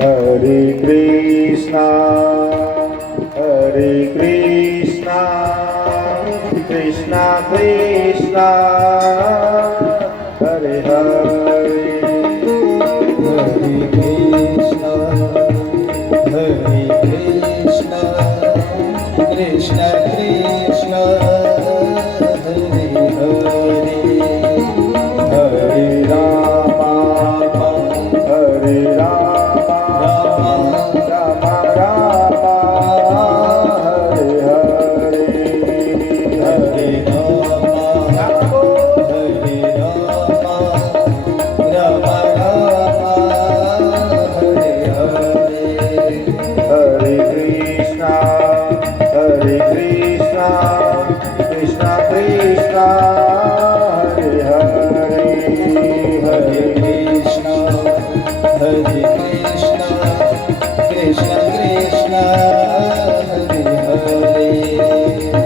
Hare Krishna, Hare Krishna, Krishna Krishna, Hare Hare, Hare Krishna, Hare Krishna, Krishna Krishna, Hare Hare, Hare Rama, Hare Rama, Rama Rama, Hare Hare, Hare Rama, Hare Rama, Rama Rama, Hare Hare. Hare Krishna, Hare Krishna, Krishna Krishna, Hare Hare, Hare Hare Krishna, Hare Krishna, Krishna Krishna, Hare Hare.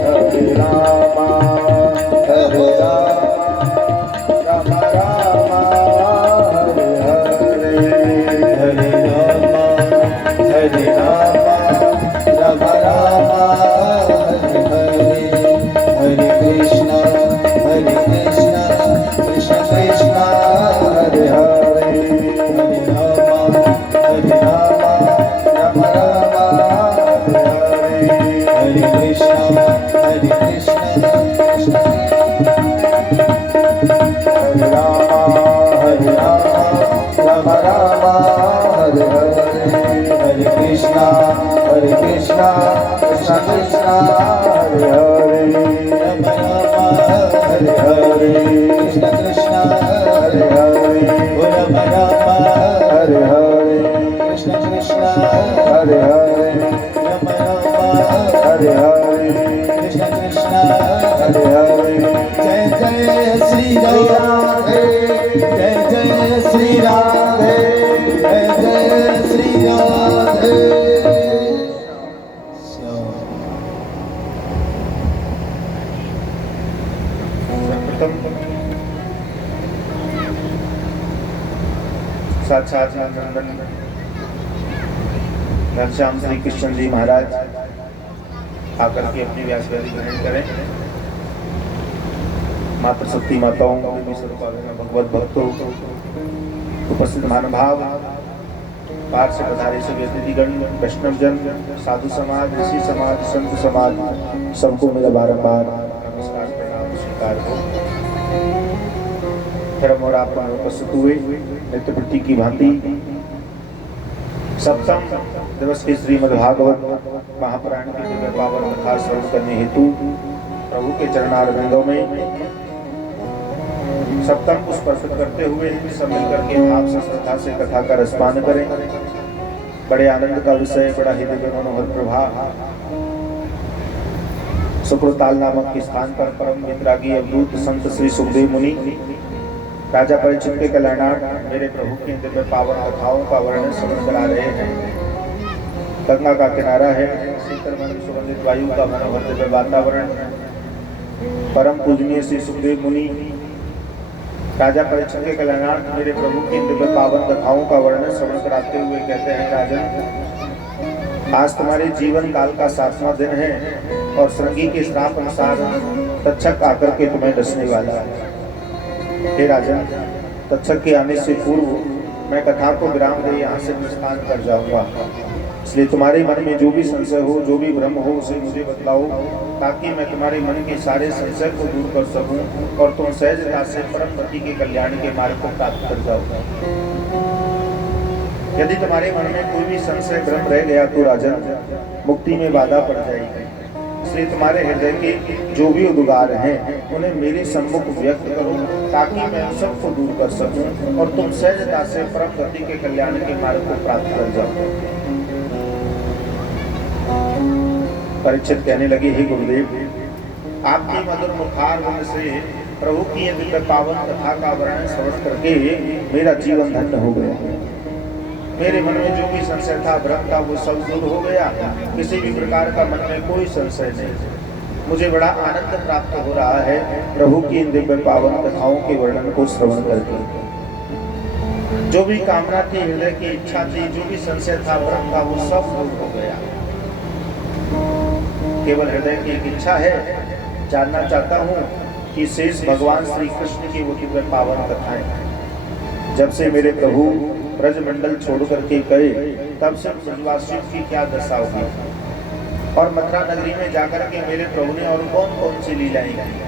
Hare Rama, Hare Rama, Rama Rama, Hare Hare, Hare Rama, Hare Rama, Rama Rama, Hare Hare. Hare Krishna, Krishna Krishna, Hare Hare. Hare Rama, Rama Rama, Hare Hare. Hare Krishna, Krishna Hare Rama, Hare Rama, Rama Rama, Hare Hare, Hare Krishna, Krishna Krishna, Hare Hare, Rama Rama, Hare Hare. Krishna Krishna, Hare Hare, Rama Rama, Hare Hare, Krishna Krishna, Hare Hare, Rama Rama, Hare Hare, Krishna Krishna, Hare Hare, Jai Jai Sri Radhe, Jai Jai Sri Radhe, Jai Jai Sri Radhe. साक्षात नंदन घनश्याम श्री कृष्ण जी महाराज आकर के अपनी व्यासगति ग्रहण करें। मातृ शक्ति माताओं, भगवत भक्तों, उपस्थित महानुभाव, पार से पधारे सभी अतिथिगण, वैष्णव जन, साधु समाज, ऋषि समाज, संत समाज, सबको मेरा बारंबार नमस्कार प्रणाम स्वीकार हो। धर्म और आप उपस्थित हुए नित्य प्रति की भांति सप्तम दिवस के श्रीमद्भागवत महापुराण की दिव्य पावन कथा श्रवण करने हेतु प्रभु के चरणारविंदों में सप्तम पुष्प अर्पित करते हुए सब मिलकर के भाव से श्रद्धा से कथा का रसपान करें। बड़े आनंद का विषय, बड़ा ही दिव्य मनोहर प्रभाव। सुकृताल नामक के स्थान पर परम मित्रागी अवधूत संत श्री सुखदेव मुनि राजा परीक्षित के कल्याणार्थ मेरे प्रभु की दिव्य पावन कथाओं का वर्णन श्रवण करा रहे हैं। गंगा का किनारा है, शीतल मन सुगंधित वायु का मनोहर दिव्य वातावरण। परम पूजनीय श्री सुखदेव मुनि राजा परीक्षित के कल्याणार्थ मेरे प्रभु की दिव्य पावन कथाओं का वर्णन श्रवण कराते हुए कहते हैं, राजन, आज तुम्हारे जीवन काल का 7वां दिन है और श्रृंगी के श्राप अनुसार तक्षक आकर के तुम्हें डसने वाला है। हे राजन, तक्षक के आने से पूर्व मैं कथा को विराम दे यहाँ से प्रस्थान कर जाऊंगा, इसलिए तुम्हारे मन में जो भी संशय हो, जो भी भ्रम हो, उसे मुझे बतलाओ, ताकि मैं तुम्हारे मन के सारे संशय को दूर कर सकूं और तुम सहजता से परम पति के कल्याण के मार्ग को प्राप्त कर जाओ। यदि तुम्हारे मन में कोई भी संशय भ्रम रह गया तो राजन, मुक्ति में बाधा पड़ जाएगी। इसलिए तुम्हारे हृदय के जो भी उद्गार हैं उन्हें मेरे सम्मुख व्यक्त करो, ताकि मैं उन सबको दूर कर सकूं और तुम सहजता से परम गति के कल्याण के मार्ग को प्राप्त कर जाओ। परीक्षित कहने लगे, हे गुरुदेव, आपकी मधुर मुखारविंद से प्रभु की दिव्य पावन कथा का वर्णन श्रवण करके मेरा जीवन धन्य हो गया। मेरे मन में जो भी संशय था, भ्रम था, वो सब दूर हो गया। किसी भी प्रकार का मन में कोई संशय नहीं। मुझे बड़ा आनंद प्राप्त हो रहा है प्रभु की इन दिव्य पावन कथाओं के वर्णन को श्रवण करके। जो भी कामना थी, हृदय की इच्छा थी, जो भी संशय था, भ्रम था, वो सब दूर हो गया। केवल हृदय की एक इच्छा है, जानना चाहता हूँ कि शेष भगवान श्री कृष्ण की वो दिव्य पावन कथाएं, जब से मेरे प्रभु ब्रजमंडल छोड़ करके गए, तब से ब्रजवासियों की क्या दशा होगी, और मथुरा नगरी में जाकर के मेरे प्रभु ने और कौन कौन सी लीलाएं की।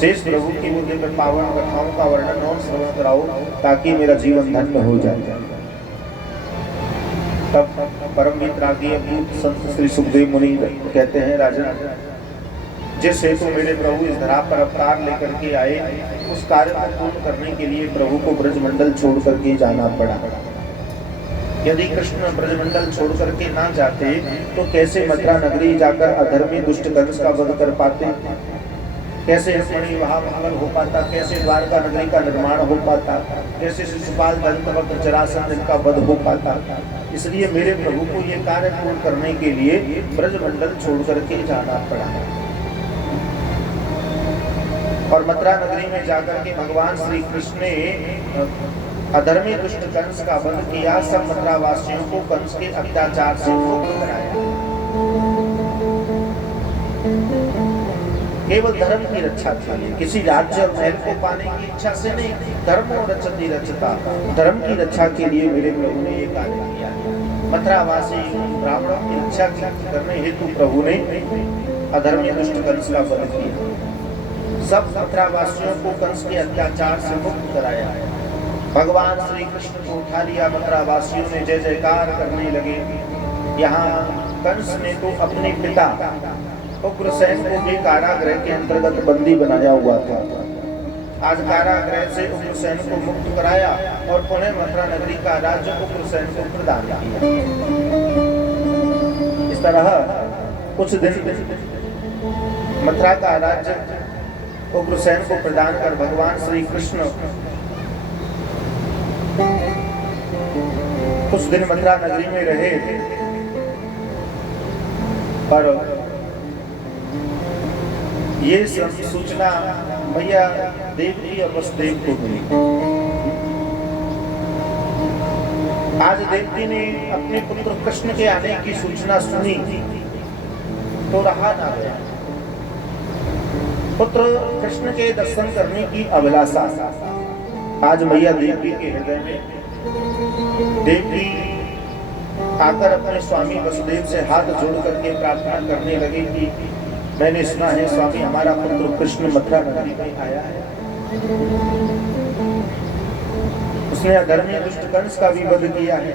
शेष प्रभु की वो दिव्य पावन कथाओं का वर्णन और श्रवण कराओ, ताकि मेरा जीवन धन्य हो जाए। तब परम वितरागी अद्भुत संत श्री सुखदेव मुनि कहते हैं, राजन, जिस हेतु मेरे प्रभु इस धरा पर अवतार लेकर के आए, उस कार्य को पूर्ण करने के लिए प्रभु को ब्रजमंडल छोड़ करके जाना पड़ा। यदि कृष्ण ब्रजमंडल छोड़ करके ना जाते तो कैसे मथुरा नगरी जाकर अधर्मी दुष्ट कंस का वध कर पाते, कैसे रुक्मिणी वहां मंगल हो पाता, कैसे द्वारका नगरी का निर्माण हो पाता, कैसे शिशुपाल दंतवक्र जरासंध इनका वध हो पाता। इसलिए मेरे प्रभु को ये कार्य पूर्ण करने के लिए ब्रजमंडल छोड़ करके जाना पड़ा। और मथुरा नगरी में जाकर के भगवान श्री कृष्ण ने अधर्मी दुष्ट कंस का वध किया। सब मथुरा वासियों को कंस के अत्याचार से मुक्त कराया। केवल धर्म की रक्षा के लिए, किसी राज्य और महल को पाने की इच्छा से नहीं, धर्म और रचती रचता, धर्म की रक्षा के लिए मेरे प्रभु ने ये कार्य किया। मथुरावासी ब्राह्मणों की रक्षा करने हेतु प्रभु ने अधर्मी दुष्ट कंस का वध किया। सब मथुरावासियों को कंस के अत्याचार से मुक्त कराया। भगवान श्री कृष्ण को उठा लिया। मथुरावासियों ने जय जयकार करने लगे। यहाँ कंस ने तो अपने पिता उग्रसेन को भी कारागृह के अंतर्गत बंदी बनाया हुआ था। आज कारागृह से उग्रसेन को मुक्त कराया और पुनः मथुरा नगरी का राज्य उग्रसेन को प्रदान किया। इस तरह कुछ दिन मथुरा का राज्य उग्रसेन को प्रदान कर भगवान श्री कृष्ण कुछ दिन मथुरा नगरी में रहे। पर ये सूचना मैया देवकी और वसुदेव को मिली। आज देवकी ने अपने पुत्र कृष्ण के आने की सूचना सुनी तो रहा ना गया। पुत्र कृष्ण के दर्शन करने की अभिलाषा आज मैया देवकी के हृदय में। देवकी आकर अपने स्वामी वसुदेव से हाथ जोड़ करके प्रार्थना करने लगे कि मैंने सुना है स्वामी, हमारा पुत्र कृष्ण मथुरा नगरी में आया है। उसने अधर्मी दुष्ट कंस का भी वध किया है।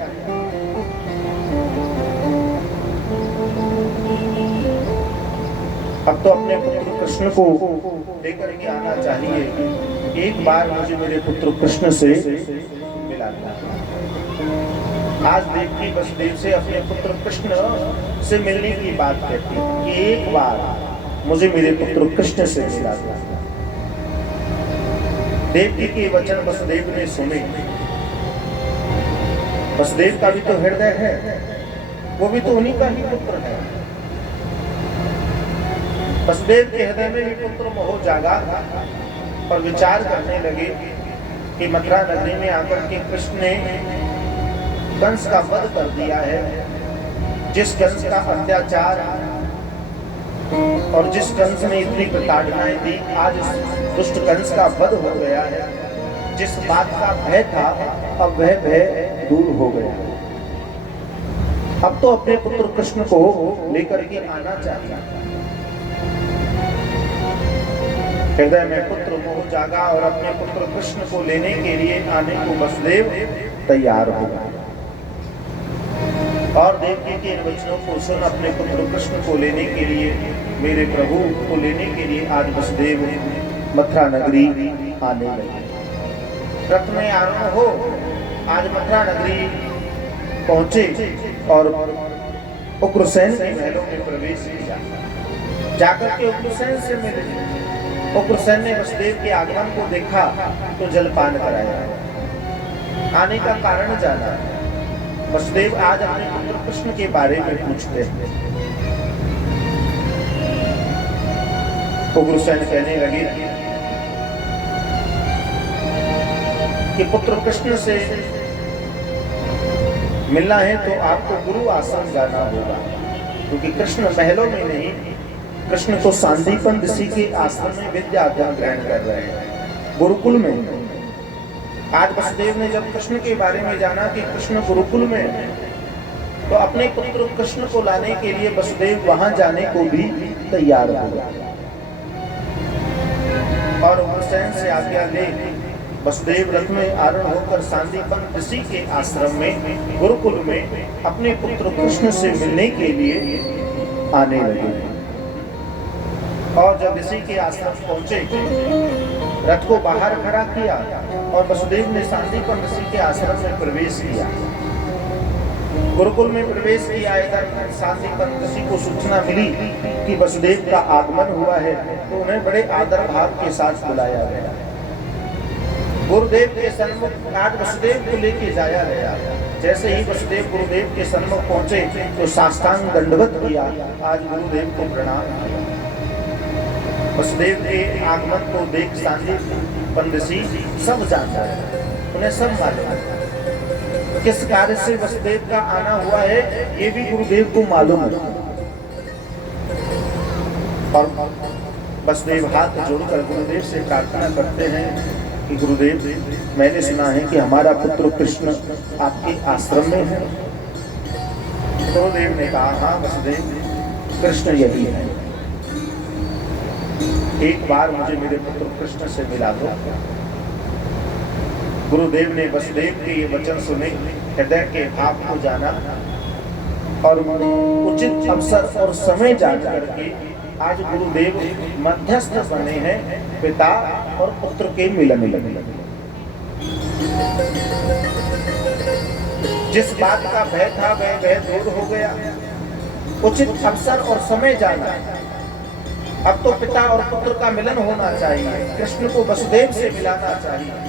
अब तो अपने पुत्र कृष्ण को लेकर के आना चाहिए। एक बार मुझे मेरे पुत्र कृष्ण से मिलाना। आज देवकी वसुदेव से अपने पुत्र कृष्ण से मिलने की बात कहती है कि एक बार मुझे मेरे पुत्र कृष्ण से मिला। देवकी के वचन वसुदेव ने सुने। वसुदेव का भी तो हृदय है, वो भी तो उन्हीं का ही पुत्र है। वसुदेव के हृदय में भी पुत्र मोह जागा और विचार करने लगे कि मथुरा नगरी में आकर के कृष्ण ने कंस का वध कर दिया है। जिस कंस का अत्याचार और जिस कंस ने इतनी प्रताड़नाएं दी, आज दुष्ट कंस का वध हो गया है। जिस बात का भय था, अब वह भय दूर हो गया। अब तो अपने पुत्र कृष्ण को लेकर के आना चाहिए। हृदय में पुत्र मोह जागा और अपने पुत्र कृष्ण को लेने के लिए आने को वसुदेव तैयार हो गए। और देवकी के इन वचनों को सुन अपने पुत्र कृष्ण को लेने के लिए, मेरे प्रभु को लेने के लिए आज वसुदेव मथुरा नगरी आने लगे। रथ में आरोहण हो आज मथुरा नगरी पहुंचे और उग्रसेन के महलों में प्रवेश किया। जाकर के उग्रसेन से मिले। उग्रसेन ने वसुदेव के आगमन को देखा तो जलपान कराया। आने का कारण जाना। वसुदेव आज अपने पुत्र कृष्ण के बारे में पूछते हैं। उग्रसेन कहने लगे, कि पुत्र कृष्ण से मिलना है तो आपको गुरु आश्रम जाना होगा, क्योंकि कृष्ण महलों में नहीं, कृष्ण को सांदीपन ऋषि के आश्रम में विद्या अध्ययन ग्रहण कर रहे हैं, गुरुकुल में। आज वसुदेव ने जब कृष्ण के बारे में जाना कि कृष्ण गुरुकुल में है, तो अपने पुत्र कृष्ण को लाने के लिए वसुदेव वहां जाने को भी तैयार हो गए और हुसैन से आज्ञा ले वसुदेव रथ में आरूढ़ होकर सांदीपन ऋषि के आश्रम में गुरुकुल में अपने पुत्र कृष्ण से मिलने के लिए आने लगे। और जब ऋषि के आश्रम पहुंचे, रथ को बाहर खड़ा किया और वसुदेव ने सांदीपन ऋषि के आश्रम में प्रवेश किया, गुरुकुल में प्रवेश किया। इधर सांदीपन ऋषि को सूचना मिली कि वसुदेव का आगमन हुआ है, तो उन्हें बड़े आदर भाव के साथ बुलाया गया। गुरुदेव के सन्मुख आज वसुदेव को लेके जाया गया। जैसे ही वसुदेव गुरुदेव के सन्मुख पहुंचे तो साष्टांग दंडवत किया, आज गुरुदेव को प्रणाम किया। वसुदेव के आगमन को देख सांदीपन ऋषि सब जानता है, उन्हें सब मालूम है किस कार्य से वसुदेव का आना हुआ है, ये भी गुरुदेव को मालूम है। और वसुदेव हाथ जोड़कर गुरुदेव से प्रार्थना करते हैं कि गुरुदेव, मैंने सुना है कि हमारा पुत्र कृष्ण आपके आश्रम में है। गुरुदेव ने कहा, हाँ वसुदेव, कृष्ण यही है, एक बार मुझे मेरे पुत्र कृष्ण से मिला दो। गुरुदेव ने वसुदेव के ये वचन सुने, हृदय के भाव को जाना और उचित अवसर और समय जान करके आज गुरुदेव मध्यस्थ बने हैं पिता और पुत्र के मिलन में। जिस बात का भय था वह दूर हो गया, उचित अवसर और समय जाना। अब तो पिता और पुत्र का मिलन होना चाहिए, कृष्ण को वसुदेव से मिलाना चाहिए।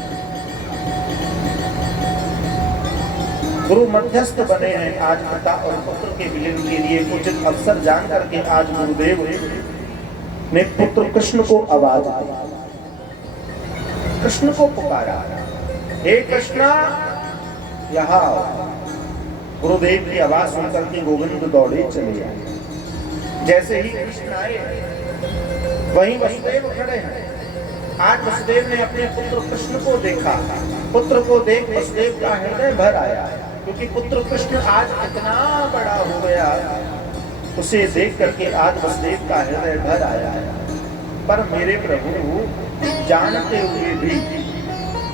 गुरु मध्यस्थ बने हैं आज पिता और पुत्र के मिलन के लिए। उचित अवसर जान करके आज गुरुदेव ने पुत्र कृष्ण को आवाज दी, कृष्ण को पुकारा, हे कृष्णा यहाँ आओ। गुरुदेव की आवाज सुनकर के गोविंद दौड़े चले आए। जैसे ही कृष्ण आए वहीं वसुदेव खड़े हैं। आज वसुदेव ने अपने पुत्र कृष्ण को देखा, पुत्र को देख वसुदेव का हृदय भर आया, क्योंकि पुत्र कृष्ण आज इतना बड़ा हो गया, उसे देख करके आज वसुदेव का हृदय भर आया है। पर मेरे प्रभु जानते हुए भी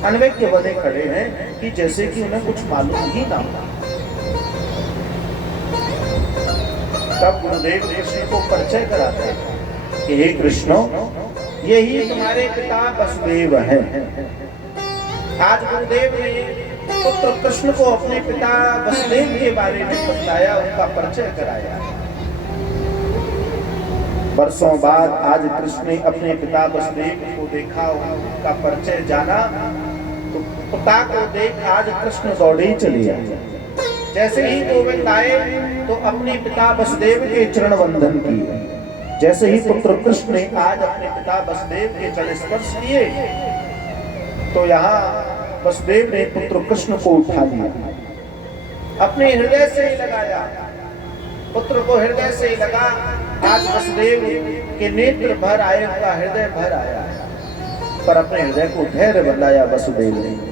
अनभिज्ञ बने खड़े हैं कि जैसे कि उन्हें कुछ मालूम ही ना हो। तब गुरुदेव कृष्ण को परिचय कराते हैं कि हे कृष्ण, यही तुम्हारे पिता वसुदेव हैं। आज गुरुदेव ने पुत्र कृष्ण को अपने पिता वसुदेव के बारे में बताया, उनका परिचय कराया। वर्षों बाद आज कृष्ण ने अपने पिता वसुदेव को देखा, उनका परिचय जाना, तो पिता को देख आज कृष्ण दौड़े चले आए। जैसे ही गोविंद आए तो अपने पिता वसुदेव के चरण वंदन किए। जैसे ही पुत्र कृष्ण ने आज अपने पिता वसुदेव के चरण स्पर्श किए, तो यहाँ वसुदेव ने पुत्र कृष्ण को उठा लिया, अपने हृदय से ही लगाया, पुत्र को हृदय से ही लगा। आज वसुदेव के नेत्र भर आए, उनका हृदय भर आया, पर अपने हृदय को धैर्य बंधाया वसुदेव ने।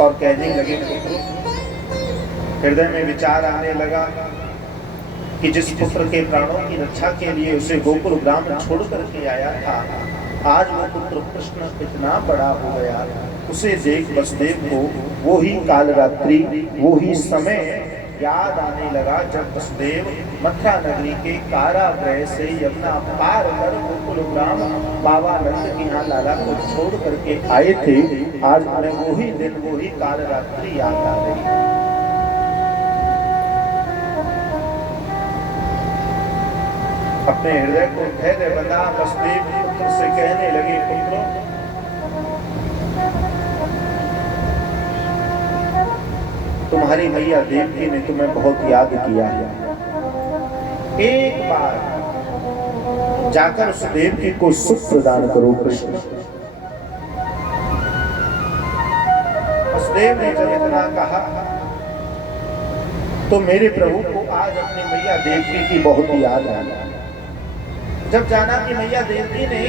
और कहने लगे, पुत्र, हृदय में विचार आने लगा कि जिस पुत्र के प्राणों की रक्षा के लिए उसे गोकुल ग्राम छोड़ करके आया था, आज वो पुत्र कृष्ण इतना बड़ा हो गया। उसे देख वसुदेव को वो ही काल रात्रि, वो ही समय याद आने लगा जब वसुदेव मथुरा नगरी के कारागृह से यमुना पार कर गोकुल ग्राम बाबा नंद के यहाँ लाला को छोड़ करके आए थे। आज उन्हें वो ही दिन, वो ही काल रात्रि याद आ गई। अपने हृदय को धैर्य बंधा वसुदेव पुत्र से कहने लगे, पुत्र, तुम्हारी मैया देवकी ने तुम्हें बहुत याद किया है। एक बार जाकर उस देवकी को सुख प्रदान करो कृष्ण। वसुदेव ने जब इतना कहा तो मेरे प्रभु को आज अपनी मैया देवकी की बहुत याद आई। जब जाना कि मैया देवकी ने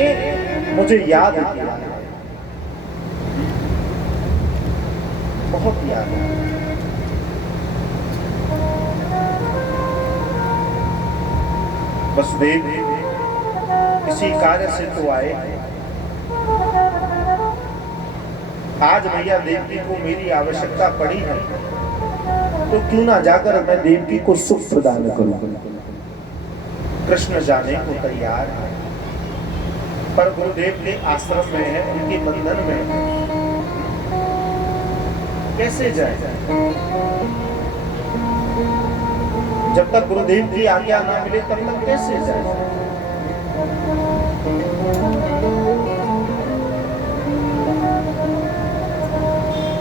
मुझे याद किया, बहुत याद आई। वसुदेव किसी कार्य से तो आए, आज मैया देवकी को मेरी आवश्यकता पड़ी है तो क्यों ना जाकर मैं देवकी को सुख प्रदान करूं। कृष्ण जाने को तैयार है, पर गुरुदेव के आश्रम में है, उनके बंधन में है, कैसे जाए। जब तक गुरुदेव की आज्ञा ना मिले तब तक कैसे जाए।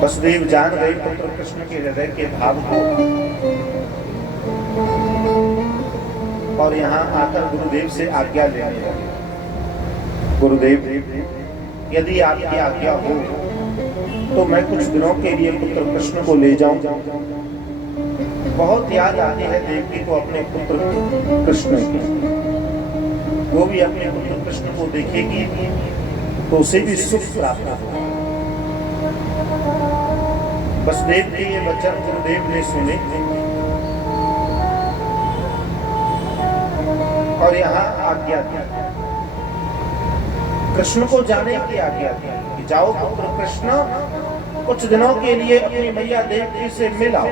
वसुदेव जान गए पुत्र कृष्ण के हृदय के भाव को, और यहाँ आकर गुरुदेव से आज्ञा ले लिया। गुरुदेव, यदि आपकी आज्ञा हो तो मैं कुछ दिनों के लिए पुत्र कृष्ण को ले जाऊं। बहुत याद आती है देवकी को अपने पुत्र कृष्ण की। वो भी अपने पुत्र कृष्ण को देखेगी तो उसे भी सुख प्राप्त होगा। वसुदेव के ये वचन गुरुदेव ने सुने और यहाँ आज्ञा दी, कृष्ण को जाने की आज्ञा दी कि जाओ पुत्र कृष्ण, कुछ दिनों के लिए अपनी मैया देवकी से मिल आओ।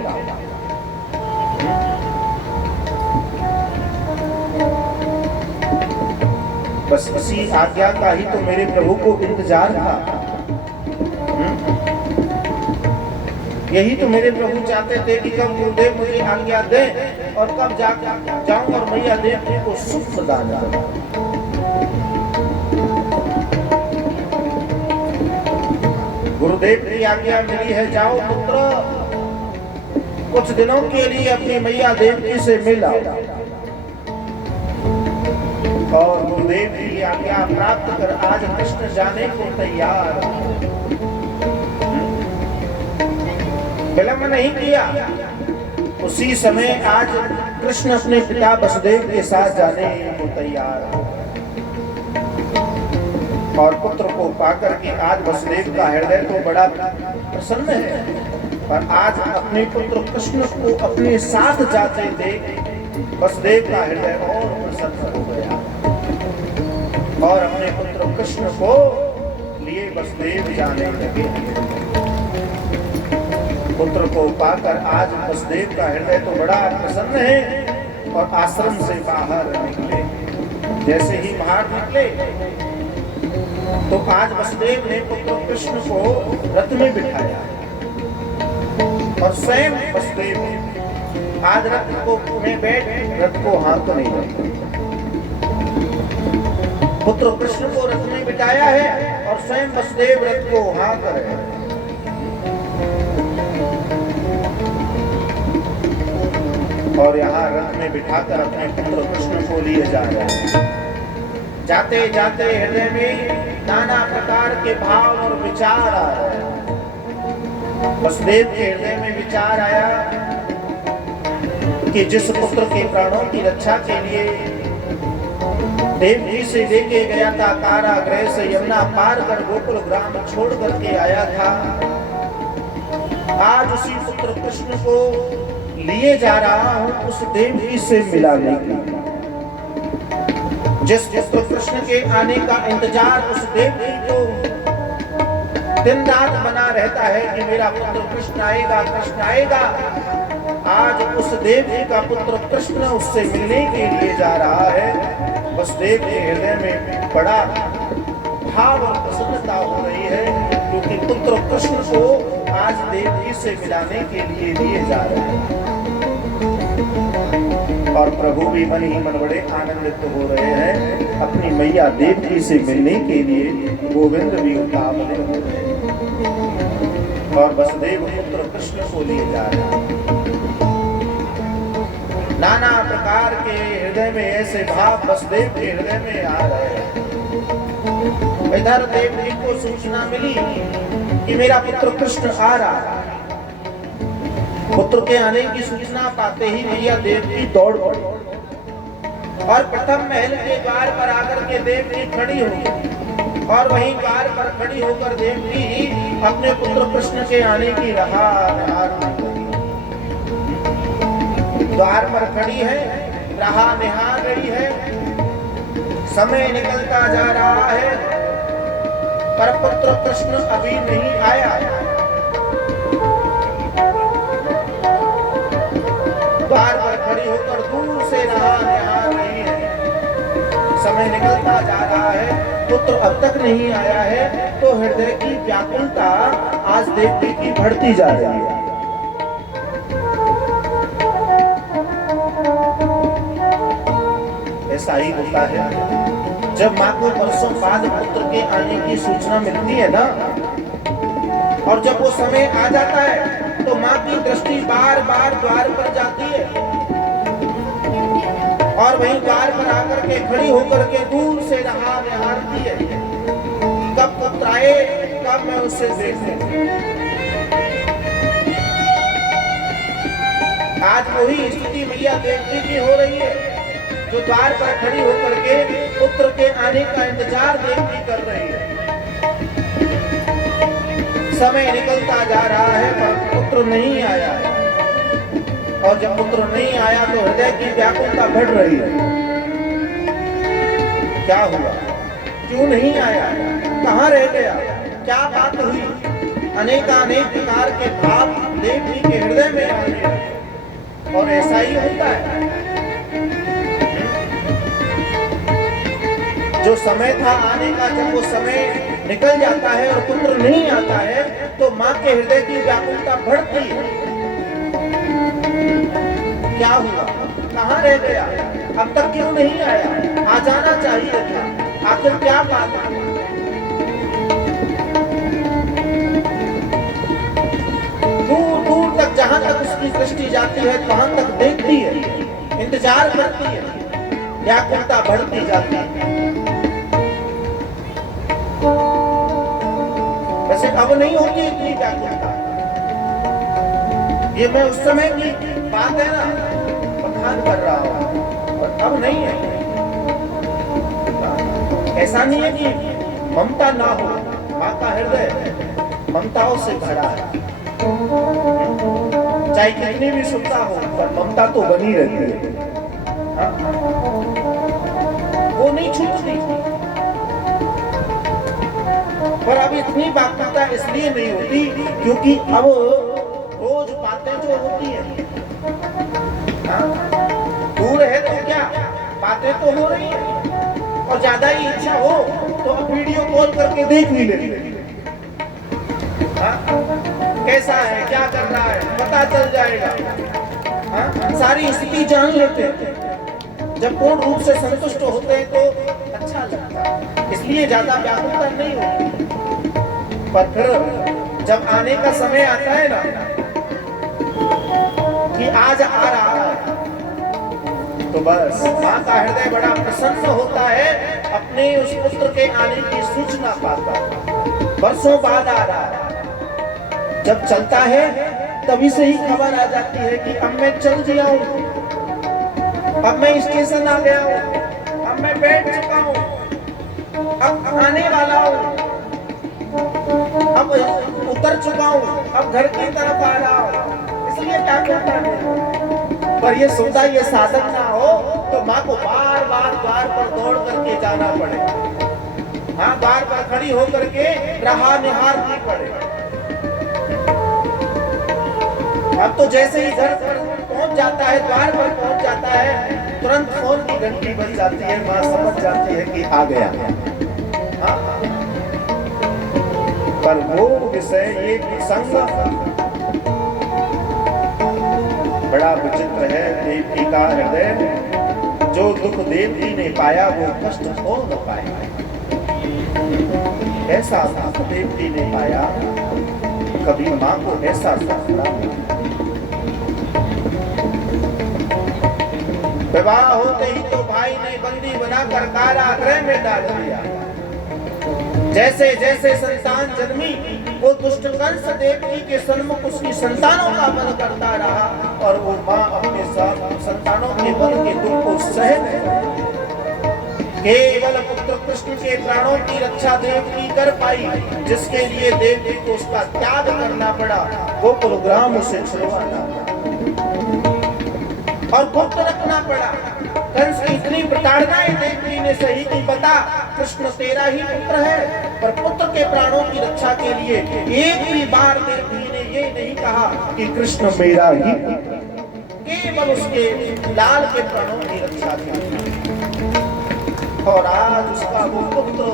बस इसी आज्ञा का ही तो मेरे प्रभु को इंतजार था। यही तो मेरे प्रभु चाहते थे कि कब गुरुदेव मुझे आज्ञा दे और कब जाऊं और मैया देवकी को सुख प्रदान करूं। गुरुदेव की आज्ञा मिली है, जाओ पुत्र, कुछ दिनों के लिए अपनी मैया देवकी से मिल आओ। और गुरुदेव की आज्ञा प्राप्त कर आज कृष्ण जाने को तैयार, विलंब नहीं किया। उसी समय आज कृष्ण अपने पिता वसुदेव के साथ जाने को तैयार है। और पुत्र को पाकर के आज वसुदेव का हृदय तो बड़ा प्रसन्न है, पर आज अपने पुत्र कृष्ण को अपने साथ जाते देख वसुदेव का हृदय और प्रसन्न हो गया और अपने पुत्र कृष्ण को लिए वसुदेव जाने लगे। पुत्र को पाकर आज वसुदेव का हृदय तो बड़ा प्रसन्न है और आश्रम से बाहर निकले। जैसे ही बाहर निकले तो आज वसुदेव ने पुत्र कृष्ण को रथ में बिठाया और स्वयं वसुदेव आज रथ को में बैठ रथ को हाँकने लगे। पुत्र कृष्ण को रथ में बिठाया है और स्वयं वसुदेव रथ को हाँक रहे हैं। और यहाँ रथ में बिठाकर अपने पुत्र कृष्ण को लिए जा रहे हैं। जाते जाते हृदय में नाना प्रकार के भाव और विचार आ रहे हैं। वसुदेव के हृदय में विचार आया कि जिस पुत्र के प्राणों की रक्षा के लिए देवकी से लेके गया था, कारागृह से यमुना पार कर गोकुल ग्राम छोड़ करके आया था, आज उसी पुत्र कृष्ण को लिए जा रहा हूं उस देवकी से मिलाने के लिए। जिस पुत्र कृष्ण के आने का इंतजार उस देवकी को दिन रात बना रहता है कि मेरा पुत्र कृष्ण आएगा, कृष्ण आएगा, आज उस देवकी का पुत्र कृष्ण उससे मिलने के लिए जा रहा है। वसुदेव के हृदय में बड़ा भाव और प्रसन्नता हो रही है क्योंकि पुत्र कृष्ण को आज देवकी से मिलाने के लिए जा रहे हैं। और प्रभु भी मन ही मन बड़े आनंदित हो रहे हैं अपनी मैया देवकी से मिलने के लिए। गोविंद भी उतावले हो रहे हैं और वसुदेव पुत्र कृष्ण को लिए जा रहे हैं। नाना प्रकार के हृदय में ऐसे भाव वसुदेव के हृदय में आ रहे हैं। इधर देव जी को सूचना मिली कि मेरा पुत्र कृष्ण आ रहा है। पुत्र के आने की सूचना पाते ही मैया देव जी दौड़ पड़ी और प्रथम महल के द्वार पर आकर के देव जी खड़ी हो गई और वहीं द्वार पर खड़ी होकर देव जी अपने पुत्र कृष्ण के आने की राह निहार द्वार पर खड़ी है, राह निहार रही है। समय निकलता जा रहा है पर पुत्र कृष्ण अभी नहीं आया। द्वार पर खड़ी होकर दूर से राह निहार रही है। समय निकलता जा रहा है, पुत्र अब तक नहीं आया है, तो हृदय की व्याकुलता आज देवती की बढ़ती जा रही है। ऐसा ही होता है जब माँ को वर्षों बाद पुत्र के आने की सूचना मिलती है ना, और जब वो समय आ जाता है तो माँ की दृष्टि बार बार द्वार पर जाती है और वहीं द्वार पर आकर के खड़ी होकर के दूर से राह निहारती है, कब पुत्र आए, कब मैं उसे देखूं। आज वही स्थिति मैया देवती की हो रही है जो द्वार पर खड़ी होकर के पुत्र के आने का इंतजार देवती कर रही है। समय निकलता जा रहा है पर पुत्र नहीं आया है और जब पुत्र नहीं आया तो हृदय की व्याकुलता बढ़ रही है। क्या हुआ, क्यों नहीं आया, कहाँ रह गया, क्या बात हुई? अनेकानेक प्रकार के भाव देवती के हृदय में आ गए और ऐसा ही होता है। जो समय था आने का, जब वो समय निकल जाता है और पुत्र नहीं आता है तो माँ के हृदय की व्याकुलता बढ़ती है। क्या हुआ, कहाँ रह गया, अब तक क्यों नहीं आया, आ जाना चाहिए था, आखिर क्या बात है? दूर दूर तक जहां तक उसकी दृष्टि जाती है वहां तक देखती है, इंतजार करती है, व्याकुलता बढ़ती जाती है। वैसे अब नहीं होती इतनी व्याकुलता, ये मैं उस समय की बात है ना, बखान कर रहा हूं, और अब नहीं है। ऐसा नहीं है कि ममता ना हो, माँ का हृदय ममताओं से भरा है, चाहे कितनी भी सुखता हो पर ममता तो बनी रहती है, वो नहीं छूटती। पर अब इतनी व्याकुलता इसलिए नहीं होती क्योंकि अब रोज बातें जो होती हैं, दूर है तो क्या, बातें तो हो रही है, और ज्यादा ही इच्छा हो तो अब वीडियो कॉल करके देख भी लेते हैं। कैसा है, क्या कर रहा है, पता चल जाएगा। सारी स्थिति जान लेते हैं। जब पूर्ण रूप से संतुष्ट होते हैं तो अच्छा लगता है, इसलिए ज्यादा व्याकुलता नहीं होती। पर फिर जब आने का समय आता है ना कि आज आ रहा है, तो बस माँ का हृदय बड़ा प्रसन्न होता है, अपने उस पुत्र के आने की सूचना पाता है। वर्षों बाद आ रहा है, जब चलता है तभी से ही खबर आ जाती है कि अब मैं चल गया हूँ, अब मैं स्टेशन आ गया हूँ, अब मैं बैठ चुका हूँ, अब आने वाला हूँ, अब उतर चुका हूँ, अब घर की तरफ आ रहा हूँ। इसलिए क्या करता है, पर ये सुविधा, ये साधन ना हो तो माँ को बार बार द्वार पर दौड़ करके जाना पड़े। हाँ, द्वार पर खड़ी होकर के राह निहारनी पड़े। अब तो जैसे ही घर पर पहुंच जाता है, द्वार पर पहुंच जाता है, तुरंत फोन की घंटी बज जाती है, माँ समझ जाती है कि आ गया। हाँ, पर वो विषय, ये संग बड़ा विचित्र है। देवकी का हृदय, जो दुख देवकी ने पाया वो कष्ट कौन न पाया। ऐसा दुख देवकी ने पाया, कभी माँ को ऐसा सपना विवाह होते ही तो भाई ने बंदी बनाकर कारागृह में डाल दिया। जैसे जैसे संतान जन्मी वो दुष्ट कंस देवकी के सन्मुख उसकी संतानों का वध करता रहा और वो माँ अपने संतानों के वध के दुख को सह नहीं पाई। केवल पुत्र कृष्ण के प्राणों की रक्षा देवकी कर पाई, जिसके लिए देवकी को उसका त्याग करना पड़ा, वो प्रोग्राम उसे छुड़वाना और गुप्त रखना पड़ा। कंस की इतनी प्रताड़नाएं देवकी ने सही की, पता कृष्ण तेरा ही पुत्र है, पर पुत्र के प्राणों की रक्षा के लिए एक भी बार देवकी ने ये नहीं कहा कि कृष्ण मेरा ही, केवल उसके लाल के प्राणों की रक्षा के लिए। और आज उसका वो पुत्र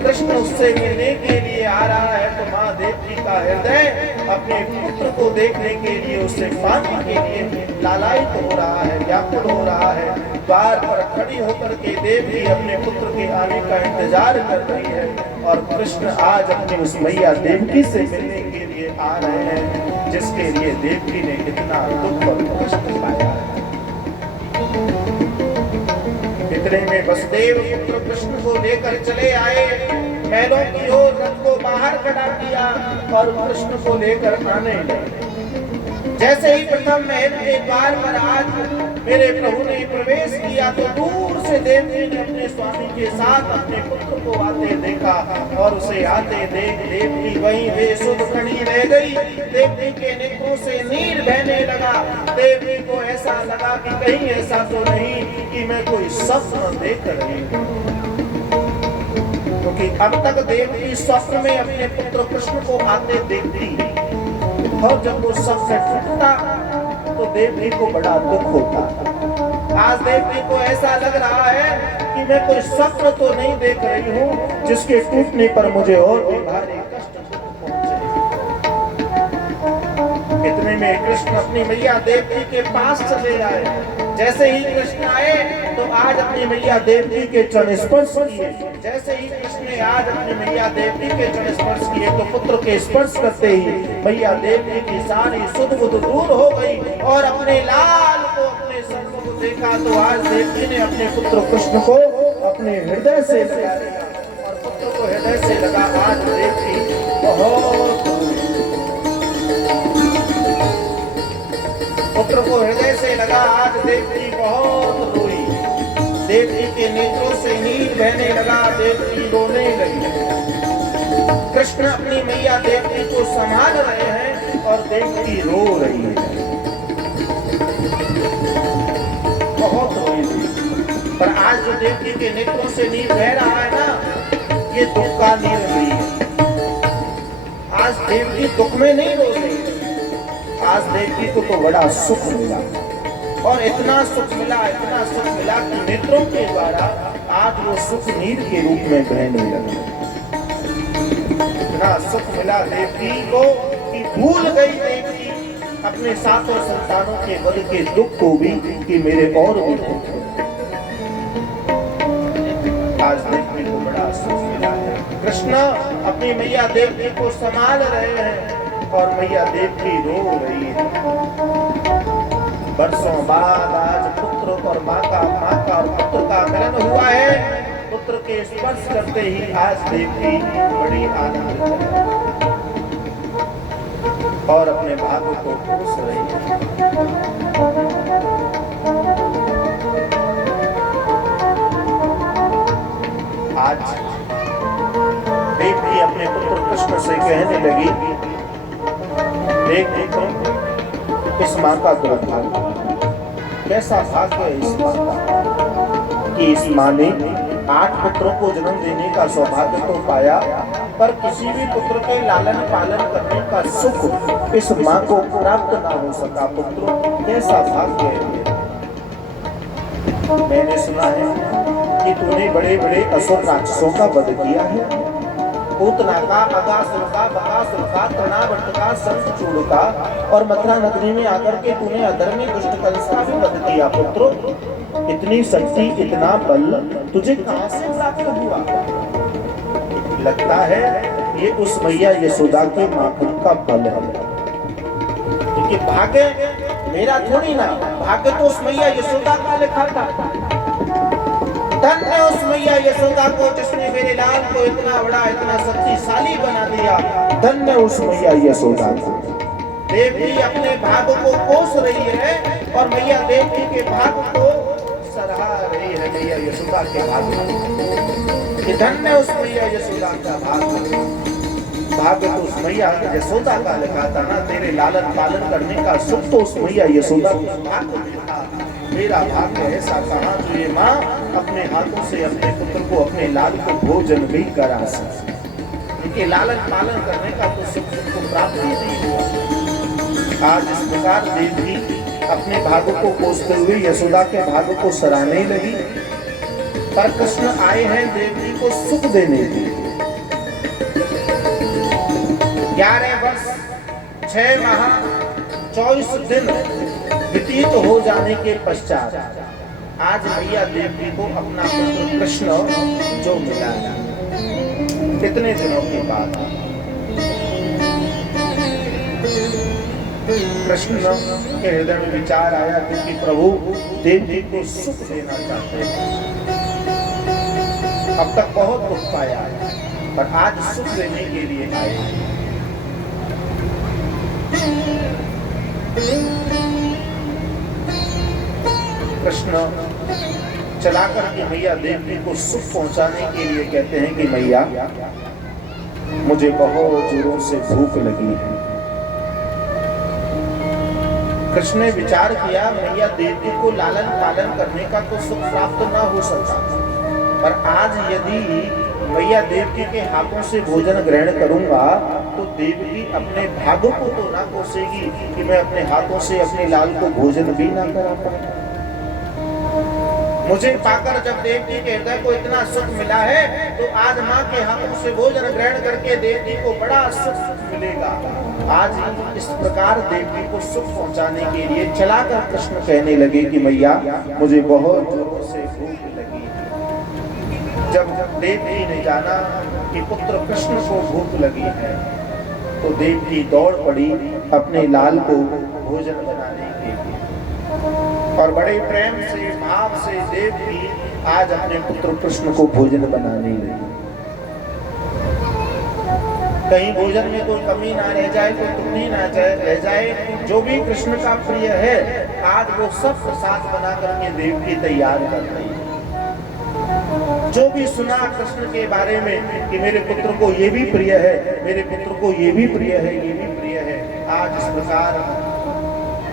कृष्ण उससे मिलने के लिए आ रहा है तो माँ देवकी का हृदय अपने पुत्र को देखने के लिए, उसे पाने के लिए लालायित हो रहा है, व्याकुल हो रहा है। द्वार पर खड़ी होकर के देवकी अपने पुत्र के आने का इंतजार कर रही है और कृष्ण आज अपनी उस मैया देवकी से मिलने के लिए आ रहे हैं, जिसके लिए देवकी ने इतना दुख और कष्ट पाया है। इतने में वसुदेव पुत्र कृष्ण को लेकर चले आए, महलों की ओर रथ को बाहर खड़ा किया और कृष्ण को लेकर आने लगे। जैसे ही प्रथम महल के द्वार पर आज मेरे प्रभु ने प्रवेश किया तो दूर से देवकी ने अपने स्वामी के साथ अपने पुत्र को आते देखा और उसे आते देख देवकी वहीं बेसुध खड़ी रह गई। देवकी के नेत्रों से नीर बहने लगा। देवकी को ऐसा लगा कि कहीं ऐसा तो नहीं कि मैं कोई स्वप्न देख रही हूँ, क्योंकि अब तक देवकी स्वप्न में अपने पुत्र कृष्ण को आते देखती और जब वो स्वप्न टूटता तो देवकी को बड़ा दुख होता। आज देवकी को ऐसा लग रहा है कि मैं कोई स्वप्न तो नहीं देख रही हूँ जिसके टूटने पर मुझे और भी भारी कष्ट पहुंचे। इतने में कृष्ण अपनी मैया देवकी के पास चले आए। जैसे ही कृष्ण आए तो आज अपनी मैया देवकी के चरण स्पर्श किए। जैसे ही कृष्ण ने आज अपनी मैया देवकी के चरण स्पर्श किए तो पुत्र के स्पर्श करते ही मैया देवकी की सारी सुध बुध दूर हो गई और अपने लाल को अपने सन्मुख देखा तो आज देवकी ने अपने पुत्र कृष्ण को अपने हृदय से लगा लिया और पुत्र को हृदय से लगा। आज देवकी बहुत पुत्र को हृदय से लगा, आज देवकी बहुत रोई। देवकी के नेत्रों से नीर बहने लगा, देवकी रोने लगी। कृष्ण अपनी मैया देवकी को संभाल रहे हैं और देवकी रो रही है, बहुत रोई थी। पर आज जो देवकी के नेत्रों से नीर बह रहा है ना, ये दुख का नीर नहीं है। आज देवकी दुख में नहीं रो रही है, आज देवकी को तो बड़ा सुख मिला और इतना सुख मिला कि नेत्रों के द्वारा आज वो सुख नीर के रूप में बहने लगे। इतना सुख मिला देवकी को कि भूल गई देवकी अपने सातों संतानों के वध के दुख को भी कि मेरे और भी दुख। आज देवकी को बड़ा सुख मिला है। कृष्ण अपनी मैया देवकी को संभाल रहे हैं और मैया देवकी रो रही है। बरसों बाद आज पुत्र और माँ का और पुत्र का मिलन हुआ है। पुत्र के स्पर्श करते ही आज देवकी बड़ी आनंदित है और अपने भाग्य को खुश रही है। आज देवकी अपने पुत्र कृष्ण से कहने लगी, देख देखो इस माँ का दुर्भाग्य, कैसा भाग्य है इस माँ का कि इस माँ ने 8 पुत्रों को जन्म देने का सौभाग्य तो पाया, पर किसी भी पुत्र के लालन पालन करने का सुख इस माँ को प्राप्त ना हो सका। पुत्रों, कैसा भाग्य है। मैंने सुना है कि तूने बड़े बड़े असुर राक्षसों का वध किया है, पूतना का, अगासुर का, बकासुर का, तृणावर्त का, शंखचूड़ का, और मथुरा नगरी में आकर के तूने अधर्मी दुष्ट कंस का भी वध किया। पुत्रों, इतनी शक्ति, इतना बल तुझे कहां से प्राप्त हुआ? लगता है ये उस मैया यशोदा के माखन का बल है, क्योंकि भाग्य मेरा थोड़ी ना, भाग्य तो उस मैया यशोदा का लिखा था। धन्य उस मैया यशोदा को जिसने मेरे लाल को इतना बड़ा, इतना शक्तिशाली बना दिया। धन्य उस मैया यशोदा को। देवी अपने भाग्य को कोस रही है और मैया देवी के भाग्य को सराह रही है। मैया यशोदा के भाग्य कि धन्य उस मैया यशोदा का भाग्य। भाग्य तो उस मैया यशोदा का लिखा था ना, तेरे लालन पालन करने का सुख तो उस मैया यशोदा के भाग्य में था। मेरा भाग्य ऐसा कहाँ जो ये माँ अपने हाथों से अपने पुत्र को, अपने लाल को भोजन भी करा सके। इनके लालन पालन करने का तो सुख को प्राप्त ही नहीं हुआ। आज इस प्रकार देवी अपने भाग्य को कोसते हुए यशोदा के भाग्य को सराहने लगी। पर कृष्ण आए हैं देवी को सुख देने के लिए। 11 वर्ष 6 माह 24 दिन व्यतीत हो जाने के पश्चात आज मैया देवी को अपना पुत्र कृष्ण जो मिला है। कितने दिनों के बाद कृष्ण के हृदय में विचार आया कि प्रभु देवी को सुख देना चाहते हैं। अब तक बहुत दुख पाया पर आज सुख देने के लिए आए। कृष्ण चला करके मैया देवी को सुख पहुंचाने के लिए कहते हैं कि मैया मुझे बहुत जोरों से भूख लगी है। कृष्ण ने विचार किया मैया देवी को लालन पालन करने का तो सुख प्राप्त न हो सकता, पर आज यदि मैया देवी के हाथों से भोजन ग्रहण करूंगा तो देवी अपने भाग्य को तो ना कोसेगी कि मैं अपने हाथों से अपने लाल को भोजन भी ना करा पाऊं। मुझे पाकर जब देवी के हृदय को इतना सुख मिला है तो आज माँ के हाथों से भोजन ग्रहण करके देवी को बड़ा सुख मिलेगा। आज इस प्रकार देवी को सुख पहुंचाने के लिए चलाकर कृष्ण कहने लगे कि मैया मुझे बहुत जोरों से भूख लगी है। जब देवी ने जाना कि पुत्र कृष्ण को भूख लगी है तो देवी दौड़ पड़ी अपने लाल को भोजन बनाने के लिए और बड़े प्रेम से भाव से देवी आज अपने पुत्र कृष्ण को भोजन बनाने लगी। कहीं भोजन में कोई कमी ना रह जाए, कोई त्रुटि ना रह जाए। जो भी कृष्ण का प्रिय है आज वो सब प्रसाद बना करके देवी तैयार कर रही है। जो भी सुना कृष्ण के बारे में कि मेरे पुत्र को ये भी प्रिय है, मेरे पुत्र को ये भी प्रिय है, ये भी प्रिय है, आज इस प्रकार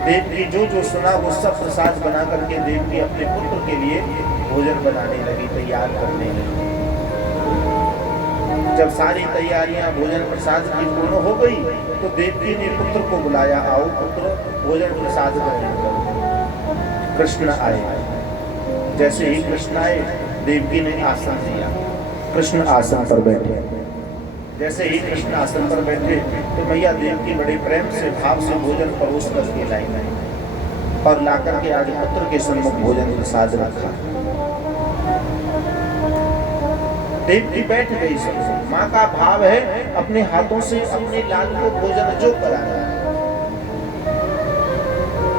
देवी जो सुना वो सब प्रसाद बना करके देवी अपने पुत्र के लिए भोजन बनाने लगी, तैयार करने लगी। जब सारी तैयारियां भोजन प्रसाद की पूर्ण हो गई तो देवी ने पुत्र को बुलाया, आओ पुत्र भोजन प्रसाद ग्रहण करो। कृष्ण आए। जैसे ही कृष्ण आए देवी ने आसन दिया, कृष्ण आसन पर बैठे। जैसे ही कृष्ण आसन पर बैठे तो मैया देवी बड़े प्रेम से भाव से भोजन परोस करके लाई और ला करके आज पुत्र के सम्मुख भोजन प्रसाद रखा। देवी बैठ गई। सब माँ का भाव है अपने हाथों से अपने लाल को भोजन जो कराना।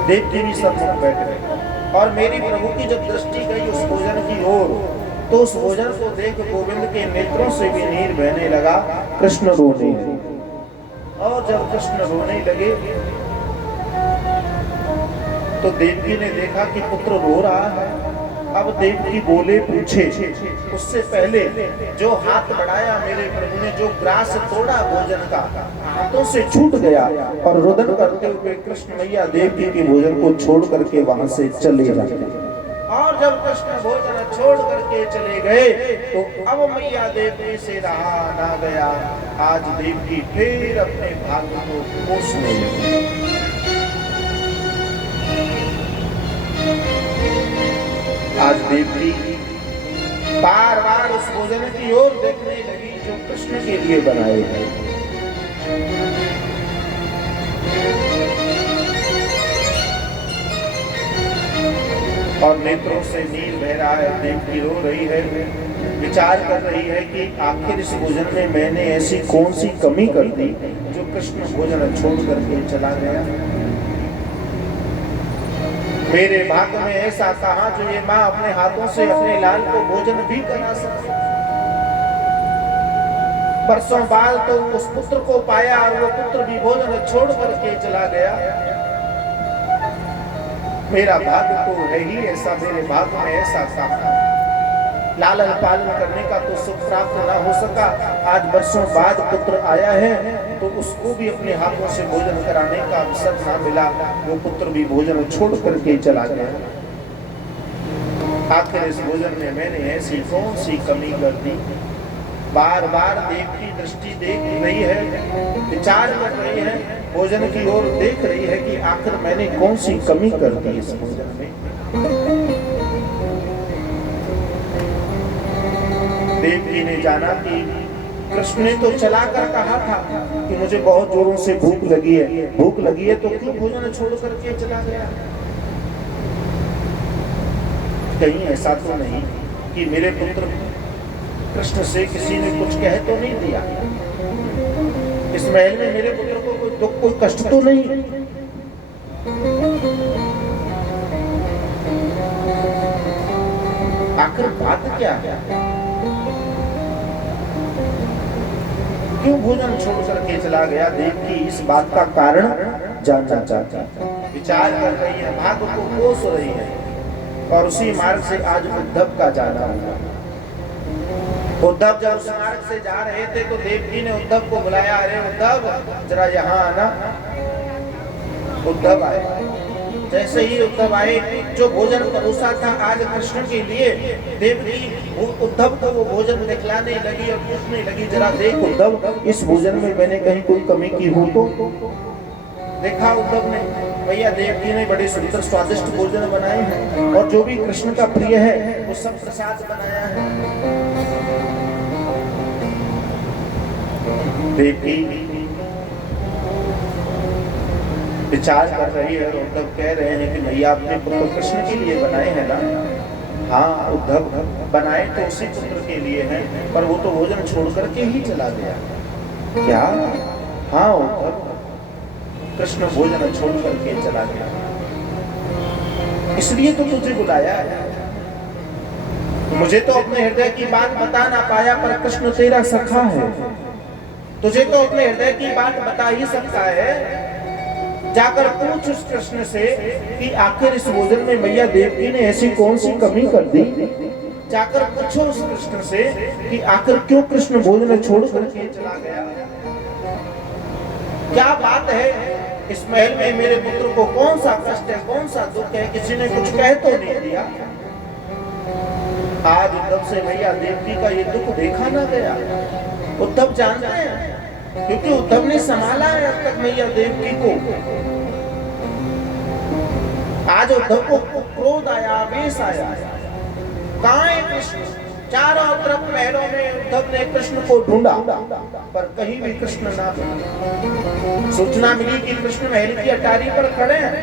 देवी भी सम्मुख बैठ गई और मेरी प्रभु की जब दृष्टि गई उस भोजन की ओर तो उस भोजन को देख गोविंद के नेत्रों से भी नीर बहने लगा। कृष्ण रोने लगे और जब कृष्ण रोने लगे तो देवी ने देखा कि पुत्र रो रहा है। अब देवी बोले पूछे, उससे पहले जो हाथ बढ़ाया मेरे प्रभु ने, जो ग्रास तोड़ा भोजन का, हाथों से छूट गया और रुदन करते हुए कृष्ण मैया देवी के भोजन को छोड़ करके वहां से चले जाते। और जब कृष्ण भोजन छोड़ करके चले गए तो अब मैया देवी से रहा ना गया। आज देवी फिर अपने भाग्य को कोसने लगी। आज देवी बार बार उस भोजन की ओर देखने लगी जो कृष्ण के लिए बनाए हैं। और नेत्रों से नीर बह रहा है। देवी रो रही है, विचार कर रही है कि आखिर इस भोजन में मैंने ऐसी कौन सी कमी कर दी जो कृष्ण भोजन छोड़ करके चला गया। मेरे भाग्य में ऐसा कहा जो ये माँ अपने हाथों से अपने लाल को भोजन भी करा सके। बरसों बाद तो उस पुत्र को पाया और वो पुत्र भी भोजन छोड़ करके चला गया। मेरा भाग्य तो है ही ऐसा, मेरे भाग्य में ऐसा कहा। लालन पालन करने का तो सुख प्राप्त ना हो सका। आज बरसों बाद पुत्र आया है तो उसको भी अपने हाथों से भोजन कराने का अवसर ना मिला। वो पुत्र भी भोजन छोड़ करके चला गया। आखिर इस भोजन में मैंने ऐसी कौन सी कमी कर दी? बार बार देव की दृष्टि देख रही है, विचार कर रही है, भोजन की ओर देख रही है कि आखिर मैंने कौन सी कमी कर दी इस भोजन में। देवकी ने जाना कि कृष्ण ने तो चला कर कहा था कि मुझे बहुत जोरों से भूख लगी है तो क्यों भोजन छोड़ करके चला गया? कहीं ऐसा तो नहीं कि मेरे पुत्र कृष्ण से किसी ने कुछ कह तो नहीं दिया? इस महल में मेरे पुत्र को कोई दुख कोई कष्ट तो नहीं? आखिर बात क्या है? क्यों भोजन छोड़ करके चला गया? देवकी इस बात का कारण जानना चाहती, विचार कर रही है, भाग्य को कोस रही है। और उसी मार्ग से आज उद्धव का जाना हुआ। उद्धव जब उस मार्ग से जा रहे थे तो देवकी ने उद्धव को बुलाया, अरे उद्धव जरा यहाँ आना। उद्धव आए। जैसे ही उद्धव आए, जो भोजन परोसा था आज कृष्ण के लिए, देवकी उद्धव को वो भोजन दिखलाने लगी और पूछने लगी, जरा देख उद्धव, इस भोजन में मैंने कहीं कोई कमी की हो तो? देखा उद्धव ने, भैया देवकी ने बड़े सुंदर स्वादिष्ट भोजन बनाए हैं और जो भी कृष्ण का प्रिय है वो सब प्रसाद बनाया है। देवकी विचार कर रही है और उद्धव कह रहे हैं कि भैया अपने पुत्र कृष्ण के लिए बनाए हैं ना? हाँ उद्धव, बनाए तो उसी पुत्र के लिए हैं, पर वो तो भोजन छोड़ करके ही चला गया। क्या? हाँ उद्धव, कृष्ण भोजन छोड़ करके चला गया, इसलिए तो तुझे बुलाया है। मुझे तो अपने हृदय की बात बता ना पाया, पर कृष्ण तेरा सखा है, तुझे तो अपने हृदय की बात बता ही सकता है। जाकर पूछ उस कृष्ण से कि आखिर इस भोजन में मैया देवकी ने ऐसी कौन सी कमी कर दी। जाकर पूछो उस कृष्ण से कि आखिर क्यों कृष्ण भोजन छोड़ करके चला गया। क्या बात है, इस महल में मेरे पुत्र को कौन सा कष्ट है, कौन सा दुख है, किसी ने कुछ कह तो नहीं दिया। आज उद्धव से मैया देवकी का ये दुख देखा ना गया। उद्धव जानते हैं क्योंकि उद्धव ने संभाला है अब तक मैया देवकी को। आज उद्धव को क्रोध आया, आवेश आया। कहां है कृष्ण? चारों तरफ महलों में उद्धव ने कृष्ण को ढूंढा, पर कहीं भी कृष्ण ना मिला। सूचना मिली कि कृष्ण महल की अटारी पर खड़े हैं।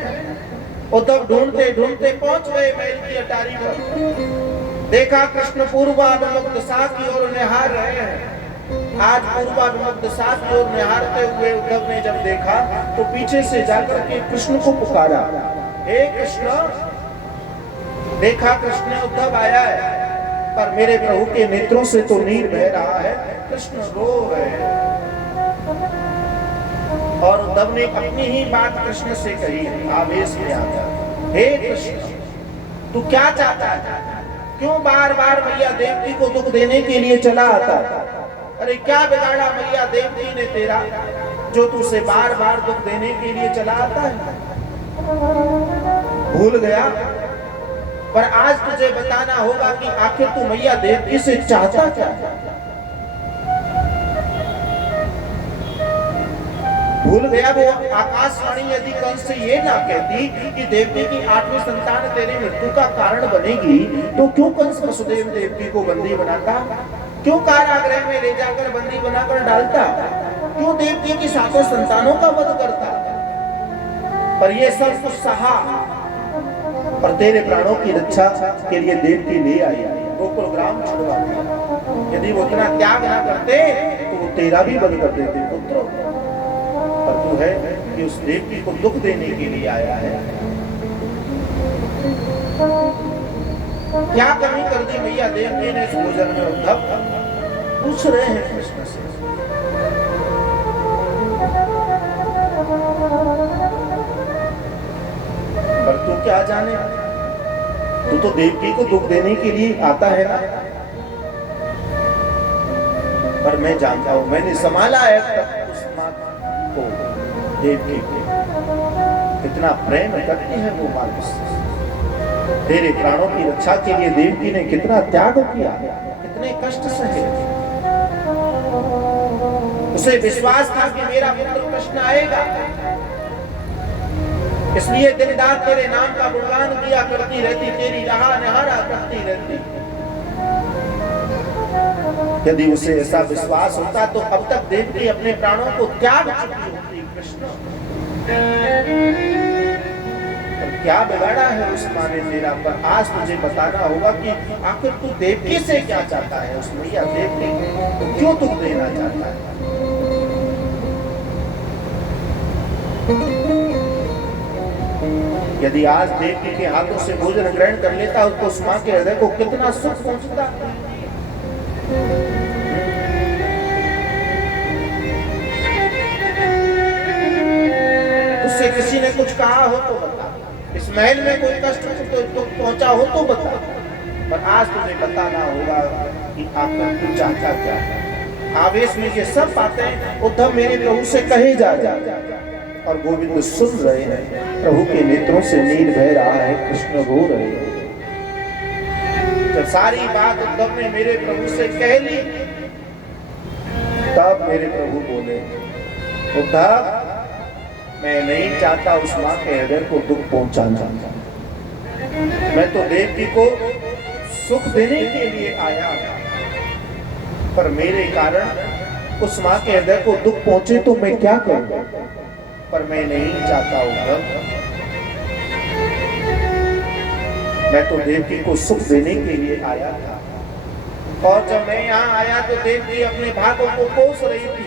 उद्धव ढूंढते ढूंढते पहुंच गए महल की अटारी पर। देखा कृष्ण पूर्वाभिमुख दिशा की ओर निहार रहे हैं। आज पूर्वाभिमुख दिशा की ओर निहारते हुए उद्धव ने जब देखा तो पीछे से जाकर के कृष्ण को पुकारा, हे कृष्ण। देखा कृष्ण ने उद्धव आया है, पर मेरे प्रभु के नेत्रों से तो नीर बह रहा है, कृष्ण रो रहे हैं। और उद्धव ने अपनी ही बात कृष्ण से कही, आवेश में आ गया, हे कृष्ण तू क्या चाहता है? क्यों बार बार मैया देवकी को दुख देने के लिए चला आता है? अरे क्या बिगाड़ा मैया देवकी ने तेरा जो तुझसे बार बार दुख देने के लिए चला आता है? भूल गया? पर आज तुझे बताना होगा कि आखिर तू मैया देवकी से चाहता क्या? भूल गया? वो आकाशवाणी यदि कंस से ये ना कहती कि देवकी की 8वीं संतान तेरी मृत्यु का कारण बनेगी, तो क्यों कंस वसुदेव देवकी को बंदी बनाता? क्यों कारागृह में ले जाकर बंदी बनाकर डालता? क्यों देवकी की 7 संतानों का वध करता? पर ये सब कुछ सहा और तेरे प्राणों की रक्षा के लिए देवकी ले आई, गोकुल ग्राम छुड़वा दिया। यदि वो इतना त्याग ना करते तो वो तेरा भी वध कर देते पुत्र। पर तू है कि उस देवकी को दुख देने के लिए आया है। क्या कमी कर दी मैया देवकी ने इस भोजन में? उद्धव पूछ रहे हैं कृष्ण से। पर तू क्या जाने, तू तो देवकी को दुख देने के लिए आता है ना। पर मैं जानता हूं, मैंने संभाला है तक उस माँ को, देवकी को। कितना प्रेम करती है वो माँ मुझसे। तेरे प्राणों की रक्षा के लिए देवकी ने कितना त्याग किया, कितने कष्ट सहे। उसे विश्वास था कि मेरा पुत्र कृष्ण आएगा, इसलिए दिन रात तेरे नाम का गुणगान किया करती रहती, तेरी रहा निहारा करती रहती। यदि उसे ऐसा विश्वास होता तो अब तक देवकी अपने प्राणों को त्याग चुकी होती। कृष्ण, क्या बिगाड़ा है उस माँ ने तेरा? पर आज तुझे बताना होगा कि आखिर तू देवकी से क्या चाहता है। उस मैया देवकी को क्यों तुम देना चाहता है? यदि आज देवकी के हाथों से भोजन ग्रहण कर लेता तो उस माँ के हृदय को कितना सुख पहुंचता। उससे किसी ने कुछ कहा हो तो बता, इस महल में कोई कष्ट तो पहुंचा हो तो बता। पर आज तुझे बताना होगा कि आखिर तू चाहता क्या है। आवेश में ये सब बातें उद्धव मेरे प्रभु से कहे जा और गोविंद सुन रहे हैं। प्रभु के नेत्रों से नीर बह रहा है, कृष्ण रो रहे हैं। जब सारी बात उद्धव ने मेरे प्रभु से कह ली, तब मेरे प्रभु बोले, उद्धव मैं नहीं चाहता उस माँ के हृदय को दुख पहुंचाना। मैं तो देवकी को सुख देने के लिए आया, पर मेरे कारण उस माँ के हृदय को दुख पहुंचे तो मैं क्या करूं? पर मैं नहीं चाहता उद्धव, मैं तो देवकी को सुख देने के लिए आया था। और जब मैं यहाँ आया तो देवकी अपने भागों को कोस रही थी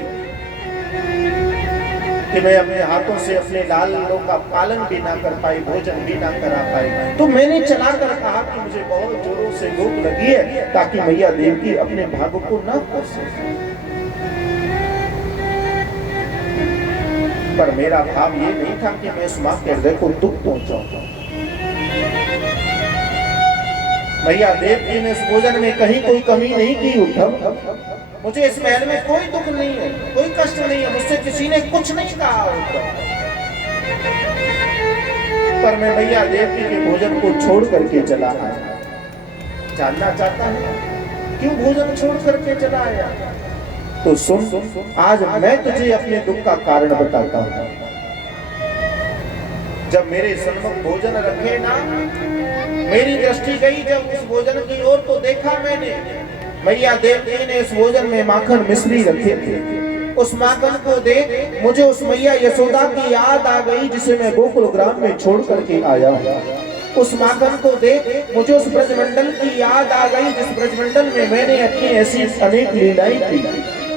कि मैं अपने हाथों से अपने लाल लालों का पालन भी ना कर पाई, भोजन भी ना करा पाई। तो मैंने चला कर कहा कि मुझे बहुत जोरों से भूख लगी है, ताकि मैया देवकी अपने भागों को ना कोसे। पर मेरा भाव ये नहीं था कि मैं उस माँ के हृदय को दुख पहुंचाऊं। मैया देवकी ने उस भोजन में कहीं कोई कमी नहीं की। उद्धव, मुझे इस महल में कोई दुख नहीं है, कोई कष्ट नहीं है, मुझसे किसी ने कुछ नहीं कहा। पर मैं मैया देवकी के भोजन को छोड़ करके चला आया। जानना चाहता है क्यों भोजन छोड़ करके चला आया? तो सुन, आज मैं तुझे अपने दुख का कारण बताता हूँ। जब मेरे सम्मुख भोजन रखे ना, मेरी दृष्टि गई जब उस भोजन की ओर तो देखा मैंने, मैया देवकी ने इस भोजन में माखन मिश्री रखे थे। उस माखन को देख मुझे उस मैया यशोदा की याद आ गई, जिसे मैं गोकुल ग्राम में छोड़ करके आया। उस माखन को देख मुझे उस ब्रजमंडल की याद आ गई, जिस ब्रजमंडल में मैंने अपनी ऐसी अनेक लीलाएं की।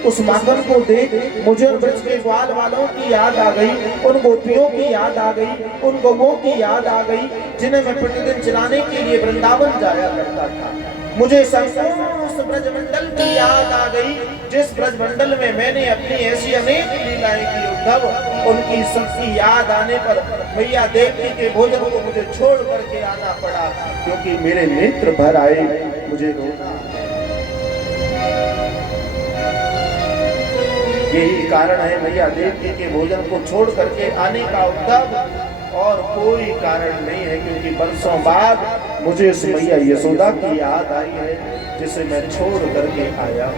उस माखन को देख मुझे ब्रज के ग्वाल वालों की याद आ गई, उन गोपियों की याद आ गई, उन गौओं की याद आ गई, जिन्हें मैं प्रतिदिन चलाने के लिए वृंदावन जाया करता था। मुझे संपूर्ण उस ब्रजमंडल की याद आ गई, जिस ब्रजमंडल में मैंने अपनी ऐसी अनेक लीलाएं की। उद्धव, उनकी सबकी याद आने पर मैया देवकी के भोजन को मुझे छोड़ करके आना पड़ा, क्योंकि मेरे नेत्र भर आए, मुझे रोना। यही कारण है मैया देवकी के भोजन को छोड़ करके आने का उद्धव, और कोई कारण नहीं है, क्योंकि बरसों बाद मुझे उस मैया यशोदा की याद आई है, जिसे मैं छोड़ करके आया।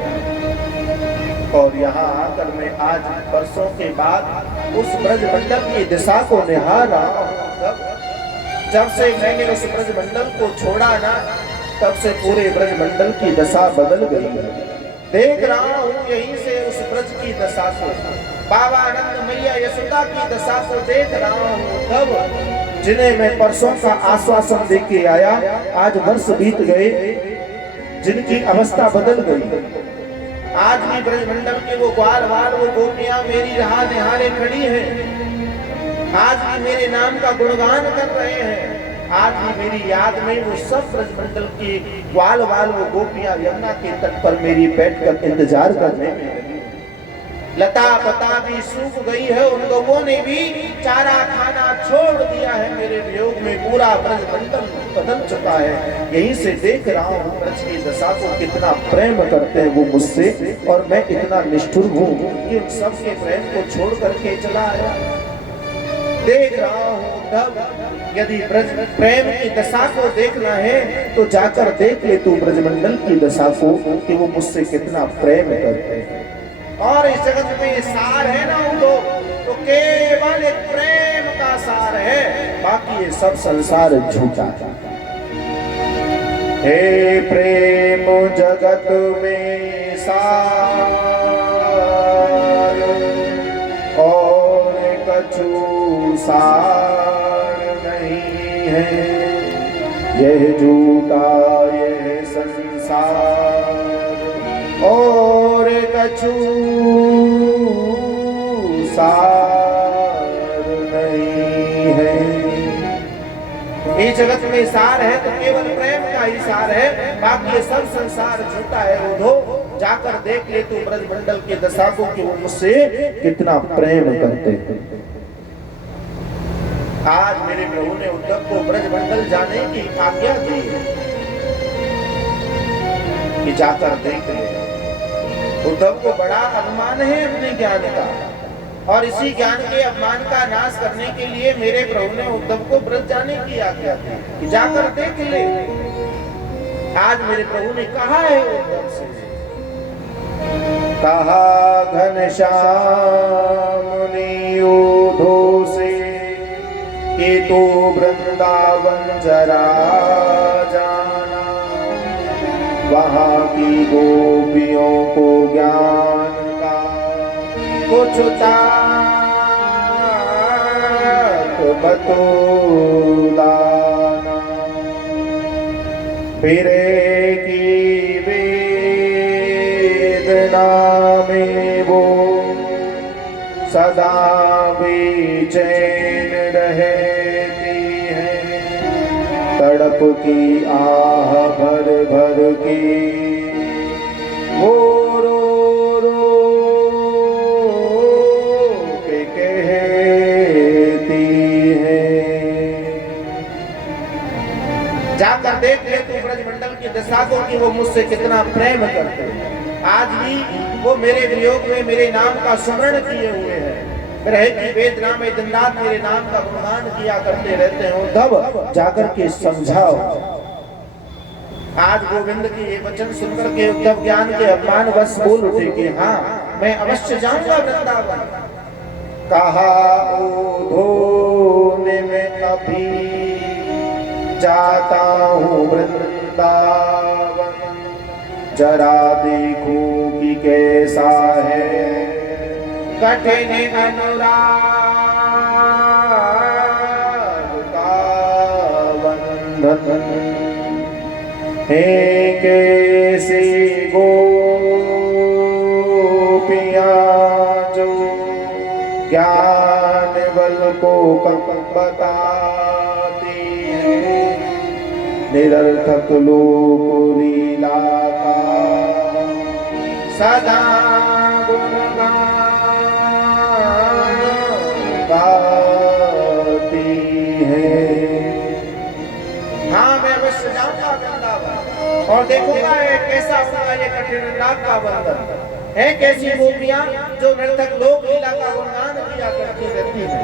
और यहाँ आकर मैं आज बरसों के बाद उस ब्रजमंडल की दिशा को निहार रहा हूँ। जब से मैंने उस ब्रजमंडल को छोड़ा ना, तब से पूरे ब्रजमंडल की दशा बदल गई है। देख रहा हूँ यहीं से उस ब्रज की दशा को, बाबा आनंद मैया यशोदा की दशा को देख रहा हूँ। तब जिन्हें मैं परसों का आश्वासन दे के आया, आज वर्ष बीत गए, जिनकी अवस्था बदल गई। आज भी ब्रजमंडल के वो ग्वाल वाल, वो गोपियां मेरी राह निहारे खड़ी हैं। आज भी मेरे नाम का गुणगान कर रहे हैं। आज भी मेरी याद में वो सब ब्रजमंडल की ग्वाल वाल वो गोपियां यमुना के तट पर मेरी बैठकर इंतजार करने में लगी। लता पता भी सूख गई है, उन लोगों ने भी चारा खाना छोड़ दिया है। मेरे वियोग में पूरा ब्रजमंडल बदल चुका है। यहीं से देख रहा हूँ ब्रज की दशा को, कितना प्रेम करते हैं वो मुझसे, और मैं इतना निष्ठुर हूँ कि उन सब के प्रेम को छोड़ करके चला आया। देख रहा हूँ तब यदि ब्रज प्रेम की दशा को देखना है तो जाकर देख ले तू ब्रजमंडल की दशा को कि वो मुझसे कितना प्रेम करते हैं। और इस जगत में सार है ना वो तो केवल एक प्रेम का सार है, बाकी ये सब संसार झूठा। हे प्रेम जगत में सार और कछु सार नहीं है, यह झूठा यह संसार और कछु सार नहीं है। इस जगत में सार है तो केवल प्रेम का ही सार है, बाकी ये सब संसार झूठा है। उधो जाकर देख ले तू ब्रजमंडल के दशा को कि वो मुझसे कितना प्रेम करते हैं। आज मेरे प्रभु ने उद्धव को ब्रजमंडल जाने की आज्ञा दी कि जाकर देख ले। उद्धव को बड़ा अभिमान है अपने ज्ञान का, और इसी ज्ञान के अपमान का नाश करने के लिए मेरे प्रभु ने उद्धव को ब्रज जाने की आज्ञा दी कि जाकर देख ले। आज मेरे प्रभु ने कहा है उद्धव से, कहा घनश्याम मुनि उद्धव से कि तू वृंदावन जरा जाना, वहाँ की गोपियों को ज्ञान का कुछ बतलाना। फिरे की वेदना में वो सदा बेचैन रहती है, तड़प की आह भर भर के वो रो रो के कहती है। जाकर देख ले तू ब्रजमंडल की दशा को कि वो मुझसे कितना प्रेम करते हैं। आज भी वो मेरे वियोग में मेरे नाम का स्मरण किए हुए हैं, रहे कि वेदना में दिन रात मेरे नाम का गुणगान किया करते रहते हैं। उद्धव जाकर के समझाओ। आज गोविंद के ये वचन सुनकर के उद्धव ज्ञान के अपमान बस बोल उठे कि हाँ मैं अवश्य जाऊंगा वृंदावन। कहा उद्धव ने मैं अभी जाता हूँ वृंदावन, जरा देखूं कि कैसा है कठिन अनुराग का बंधन है, कैसे गोपियां जो ज्ञान बल को बताती है, निरर्थक लोक लीला का सदा गाती है। हाँ मैं अवश्य जाऊंगा वृंदावन और देखूंगा कैसा होगा ये कठिन राग का बंधन है, कैसी गोपियां जो नर्तक लोक लीला का गुणगान किया करती रहती है।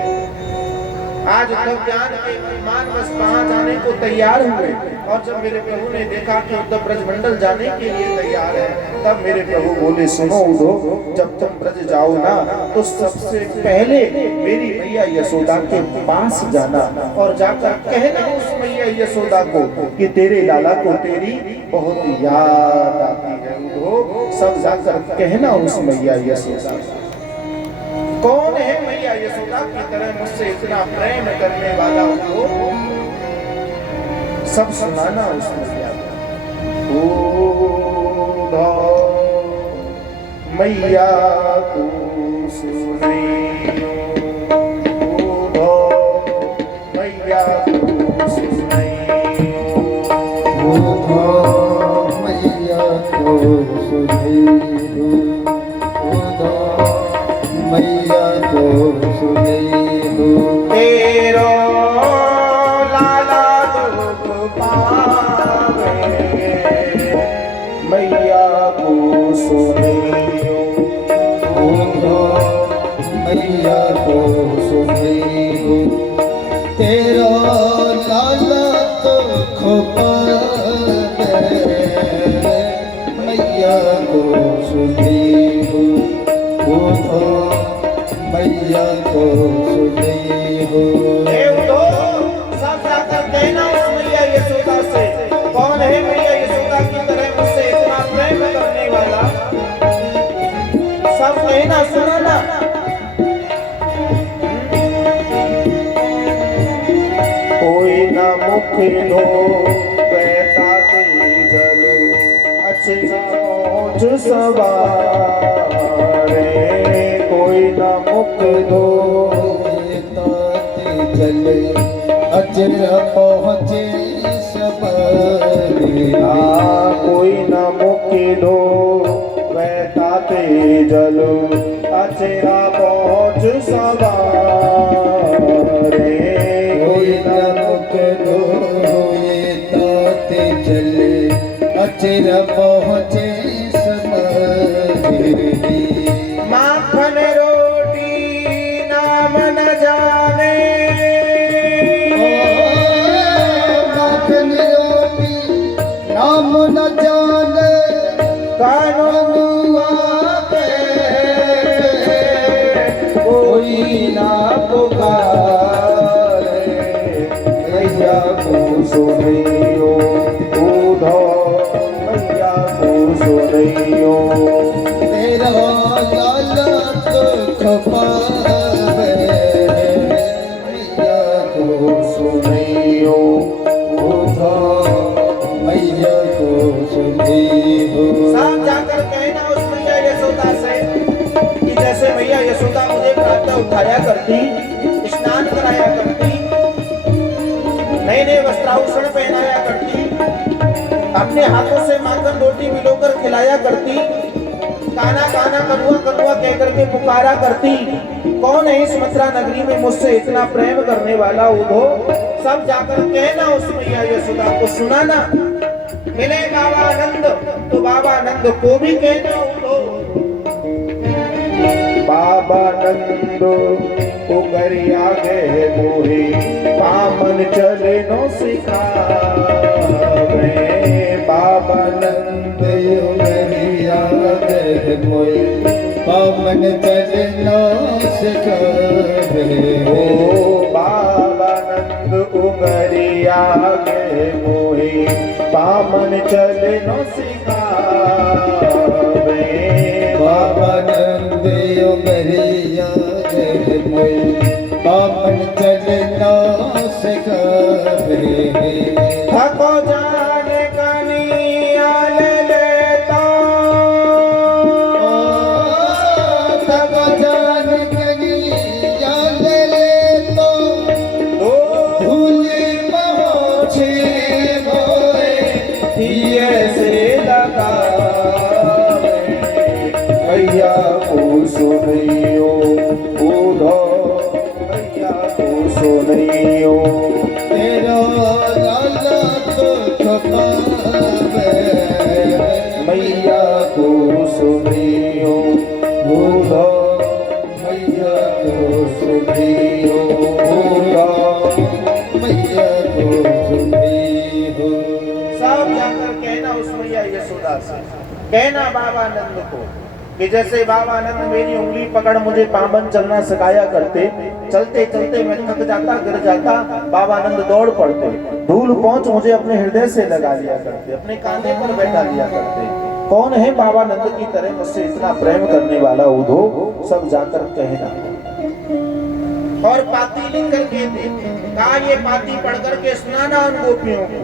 आज उद्धव ज्ञान के अभिमान बस वहां जाने को तैयार हुए, और जब मेरे प्रभु ने देखा कि उद्धव ब्रजमंडल जाने के लिए तैयार है, तब मेरे प्रभु बोले सुनो उद्धव, जब तुम ब्रज जाओ ना तो सबसे पहले मेरी मैया यशोदा के पास जाना और जाकर कहना उस मैया यशोदा को कि तेरे लाला को तेरी बहुत याद आती है। उद्धव सब जाकर कहना उस मैया यशोदा। कौन है मैया यशोदा की तरह मुझसे इतना प्रेम करने वाला हो, सब सुनाना उस मैया मैया तू सुनियो, मैया तू सुनियो। सुनियो उधो मैया को सुनियो तेरा लाला तो खुपावे मैया को सुनियो उधो मैया को सुनियो तो सब जाकर कहना उस मैया यशोदा से, कौन है मैया यशोदा की तरह मुझसे इतना प्रेम करने वाला? सब कहना, सुनाना। कोई न मुख लो बहता जल अच्छा पहुँच सवारे, कोई न मुख लो जल अजर पहुँचे सबरे कोई न मुकिलो बहताते जल अचरा पहुँच सवारे, कोई न मुकलो ये ताते जल अजर पहुँचे सबरे माखन रोटी नाम न जाने, माखन रोटी नाम न जाने कानून आवे, कोई ना पुकारे मैया को सुनियो उधो मैया को सुनियो तेरा लाला तो खपावे मैया को सुनियो उधो मैया को सुनियो साथ जाकर कहना उस मैया यशोदा से कि जैसे मैया यशोदा मुझे प्रातः उठाया करती, स्नान कराया करती, नए नए वस्त्राभूषण पहनाया करती, अपने हाथों से माखन रोटी मिलोकर खिलाया करती, काना काना कनुआ कनुआ कह करके पुकारा करती, कौन है इस मथुरा नगरी में मुझसे इतना प्रेम करने वाला? उधो सब जाकर कहना उस मैया यशोदा को, सुनाना। मिले बाबा आनंद तो बाबा आनंद को भी कहना उधो, बाबा नंद उगरिया गए मोहे पामन चले नो सिखावे, बाबा नंद उमरिया गए मोए पावन चलना सिखावे ओ बाबा नंद उगरिया गए मोहे पामन चले नो सिखावे, बाबा नंद उमरिया गए मोए पावन चलना सिखावे थको जाने कनिया ले लेता, तब जान कनिया ले लेता भूले पहुँचे मोए दिए से लगावे मैया को सुनियो उधो मैया को सुनियो तेरा लाला तो खपावे मैया को सुनियो उधो मैया को सुनियो उधो मैया को सुनियो सब जाकर कहना उस मैया यशोदा से, कहना बाबा आनंद को कि जैसे बाबा आनंद मेरी उंगली पकड़ मुझे पावन चलना सिखाया करते, चलते चलते मैं थक जाता गिर जाता, बाबा आनंद दौड़ पड़ते, धूल पहुंच मुझे अपने हृदय से लगा लिया करते, अपने कांधे पर बैठा लिया करते, कौन है बाबा आनंद की तरह मुझसे इतना प्रेम करने वाला? उधो सब जाकर कहना। और पाती लिख करके दे, कहा ये पाती पढ़ करके सुनाना उन गोपियों को,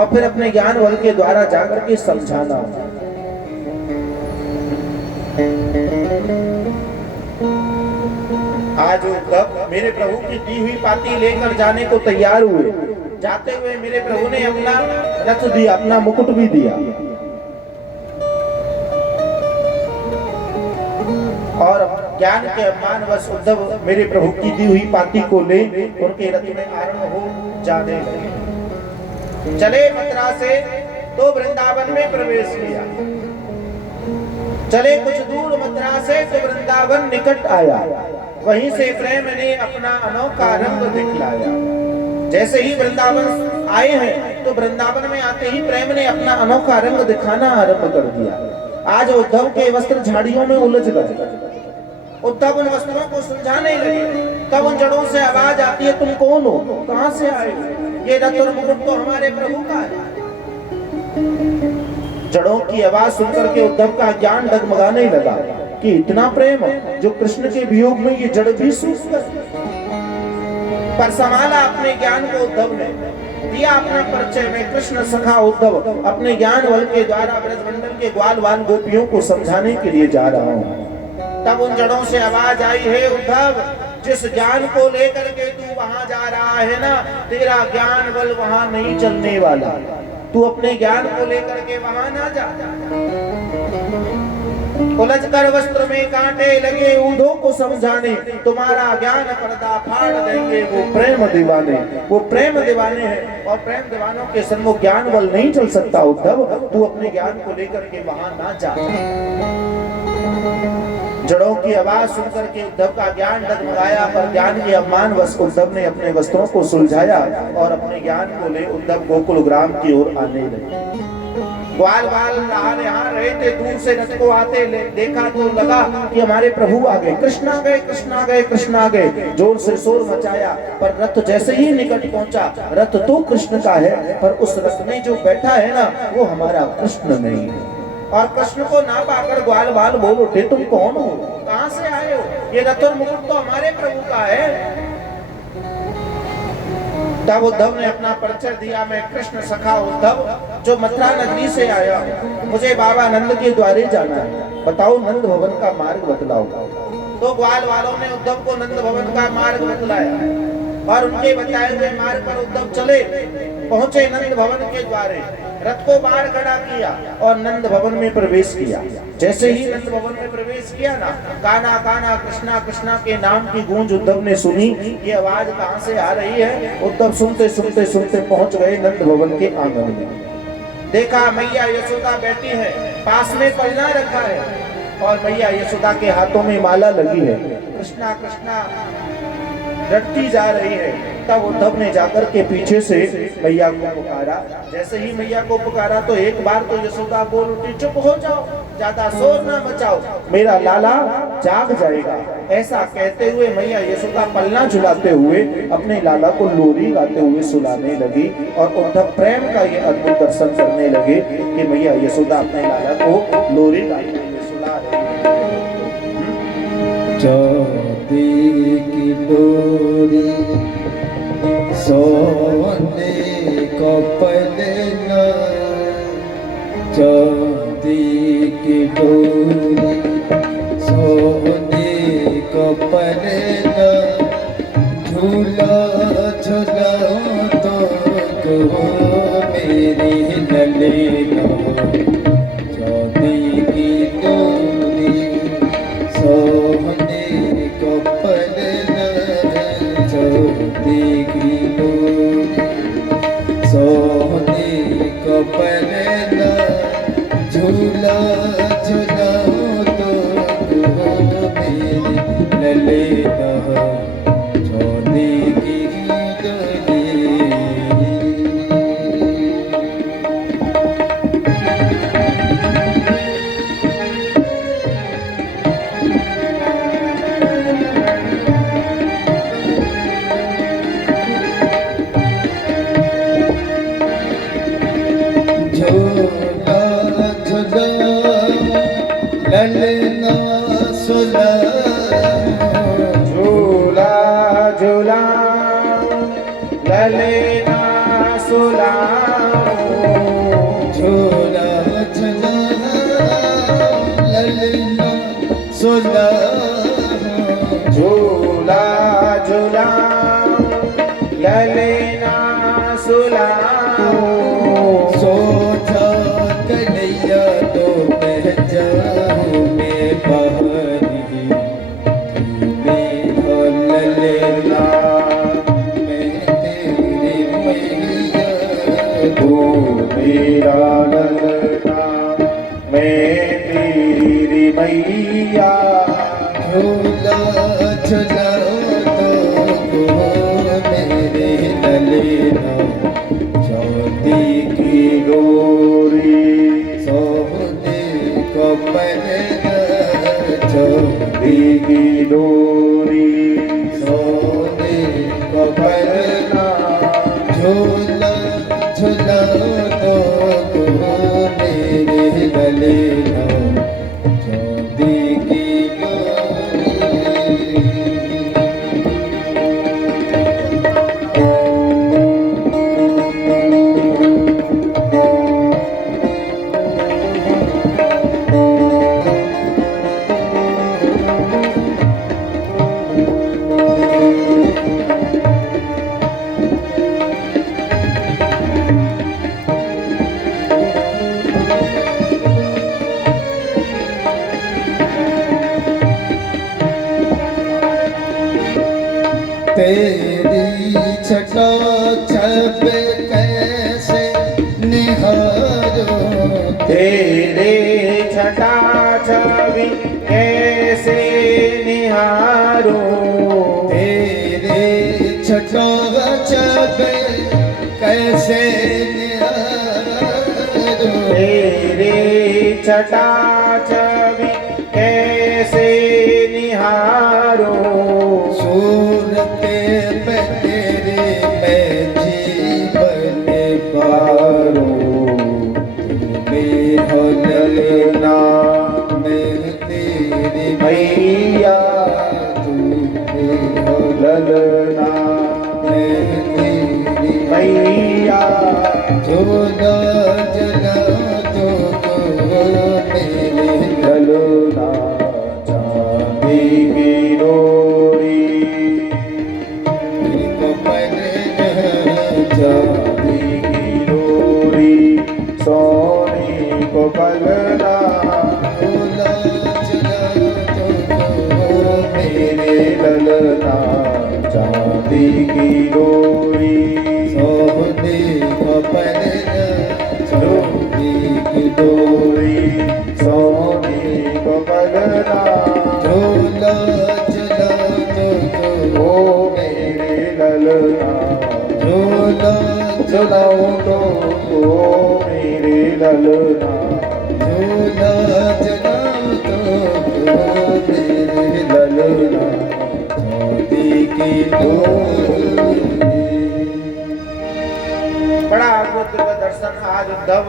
और फिर अपने ज्ञान बल के द्वारा जाकर के समझाना। आज उद्धव मेरे प्रभु की दी हुई पाती लेकर जाने को तैयार हुए, जाते हुए मेरे प्रभु ने अपना रथ दिया, अपना मुकुट भी दिया, और ज्ञान के अभिमानवश उद्धव मेरे प्रभु की दी हुई पाती को ले उनके रथ में आरूढ़ हो जाने लगे। चले मथुरा से तो वृंदावन में प्रवेश किया। चले कुछ दूर मथुरा से तो वृंदावन निकट आया, वहीं से प्रेम ने अपना अनोखा रंग दिखलाया। जैसे ही वृंदावन आए हैं तो वृंदावन में आते ही प्रेम ने अपना अनोखा रंग दिखाना आरंभ कर दिया। आज उद्धव के वस्त्र झाड़ियों में उलझ गए, उद्धव उन वस्त्रों को सुलझाने लगे। तब उन जड़ों से आवाज आती है, तुम कौन हो, कहां से आए हो? ये रत्न और मुकुट तो हमारे प्रभु का है। जड़ों की आवाज सुनकर के उद्धव का ज्ञान डगमगाने लगा कि इतना प्रेम जो कृष्ण के वियोग में ये जड़ भी सूख गए। पर संभाला अपने ज्ञान को उद्धव ने, दिया अपना परिचय में कृष्ण सखा उद्धव, अपने ज्ञान बल के द्वारा ब्रजमंडल के ग्वाल बाल गोपियों को समझाने के लिए जा रहा हूँ। तब उन जड़ों से आवाज आई, है उद्धव, जिस ज्ञान को लेकर के तू वहां जा रहा है ना, तेरा ज्ञान बल वहां नहीं चलने वाला। तू अपने ज्ञान को लेकर के वहां ना जा। उलझ कर वस्त्र में कांटे लगे ऊधों को समझाने, तुम्हारा ज्ञान पर्दा फाड़ देंगे वो प्रेम दीवाने। वो प्रेम दीवाने हैं और प्रेम दीवानों के सन्मुख ज्ञान बल नहीं चल सकता। उद्धव, तू अपने ज्ञान को लेकर के वहां ना जा। जड़ों की आवाज सुनकर के उद्धव का ज्ञान डगमगाया, पर ज्ञान के अपमान वश उद्धव ने अपने वस्त्रों को सुलझाया और अपने ज्ञान को ले उद्धव गोकुल ग्राम की ओर आने लगे। ग्वाल बाल यहाँ रहे थे, दूर से रथ को आते देखा तो लगा कि हमारे प्रभु आ गए। कृष्ण आ गए, कृष्ण आ गए, कृष्ण आ गए, जोर से शोर मचाया। पर रथ जैसे ही निकट पहुंचा, रथ तो कृष्ण का है पर उस रथ में जो बैठा है ना, वो हमारा कृष्ण नहीं है। और कृष्ण को ना पाकर ग्वाल बाल बोल उठे, तुम कौन हो, कहां से आए हो? ये रथ और मुकुट तो हमारे प्रभु का है। तब उद्धव ने अपना परिचय दिया, मैं कृष्ण सखा उद्धव, जो मथुरा नगरी से आया हूं। मुझे बाबा नंद के द्वारे जाना है, बताओ नंद भवन का मार्ग बतलाओ। तो ग्वाल वालों ने उद्धव को नंद भवन का मार्ग बतलाया और उनके बताए हुए मार्ग पर उद्धव चले। पहुंचे नंद भवन के द्वारे, रथ को बाहर खड़ा किया और नंद भवन में प्रवेश किया। जैसे ही नंद भवन में प्रवेश किया ना, काना काना कृष्णा कृष्णा के नाम की गूंज उद्धव ने सुनी। ये आवाज कहां से आ रही है? उद्धव सुनते सुनते सुनते पहुंच गए नंद भवन के आंगन में। देखा मैया यशोदा बैठी है, पास में पलना रखा है और मैया यशोदा के हाथों में माला लगी है। कृष्णा कृष्णा रटती जा रही है। तब उद्धव ने जाकर के पीछे से मैया को पुकारा। जैसे ही मैया को पुकारा तो एक बार तो यशोदा बोल उठी, चुप हो जाओ, ज्यादा शोर ना मचाओ, मेरा लाला जाग जाएगा। ऐसा कहते हुए मैया यशोदा पलना झुलाते हुए अपने लाला को लोरी गाते हुए सुलाने लगी और उद्धव प्रेम का ये अद्भुत दर्शन करने लगे कि मैया यशोदा अपने लाला को लोरी गाते हुए सुला रही चांदी की डोरी सोने का पलना, चांदी की डोरी सोने का पलना, झूला झूला तो कहो मेरी ललेना। चांदी की डोरी सोने का पलना, चांदी की डोरी सोने का पलना, झूला झूला तो मेरी ललेना। चांदी की डोरी ललना सुला, झूला झूला ललेना सुला, झूला झूला ललना सुला, झूला झूला ललेना सुला। सोचा कन्हैया तो पहचान में बहारी, मेरा ललना मैं तेरी मैया, तू मेरा ललना मैं तेरी मैया झूला झुलाओ तो मेरे ललना चांदी की डोरी सोने को पहना चांदी की डोरी सोने को पहना झूला झुलाओ तो मेरे ललना चांदी की तेरी छटा छप कैसे निहारो तेरे छटा छवि कैसे निहारो तेरे छटा छप कैसे निहारो तेरे छटा छवि कैसे निहारो सूरत पे तेरे मैं जीवन पारो तुम्हें हो ललना मैं तेरी मैया तुम्हें हो ललना मैं तेरी मैया झूला जला तो मेरे ललना चांदी की डोरी को पहना चांदी की डोरी सोने को पलना झूला जला तो मेरे ललना चांदी की डोरी सोने को पहना चांदी की डोरी सोने को पलना झूला जला ओ मेरे ललना झूला चलाओ तो ओ मेरे ललना झूला जला मेरे ललना चांदी की डोरी बड़ा अद्भुत दिव्य दर्शन आज उद्धव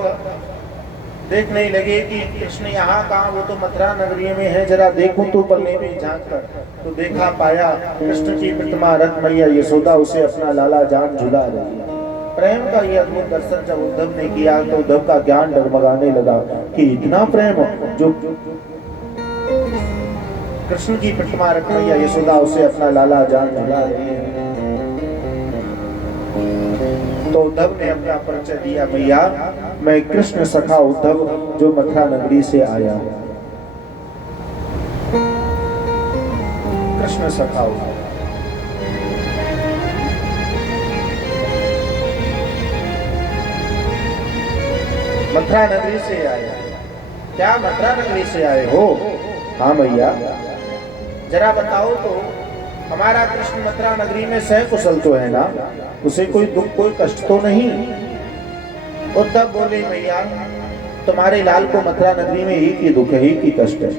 देखने लगे कि कृष्ण यहाँ कहाँ, वो तो मथुरा नगरी में है, जरा देखूं तो पल्ले में झांक कर तो देखा पाया कृष्ण की प्रतिमा रथ मैया यशोदा उसे अपना लाला जान झुला रही है। प्रेम का ये अद्भुत दर्शन जब उद्धव ने किया तो उद्धव का ज्ञान डगमगाने लगा कि इतना प्रेम जो कृष्ण की प्रतिमा रथ मैया यशोदा उसे अपना लाला जान झुला रही है। तो उद्धव ने अपना परिचय दिया, मैया मैं कृष्ण सखा उद्धव जो मथुरा नगरी से आया हूं। कृष्ण सखा उद्धव मथुरा नगरी से आया। क्या मथुरा नगरी से आए हो? हाँ मैया। जरा बताओ तो हमारा कृष्ण मथुरा नगरी में सहकुशल तो है ना, उसे कोई दुख कोई कष्ट तो नहीं? उद्धव बोले मैया तुम्हारे लाल को मथुरा नगरी में एक ही दुख है, एक ही कष्ट है।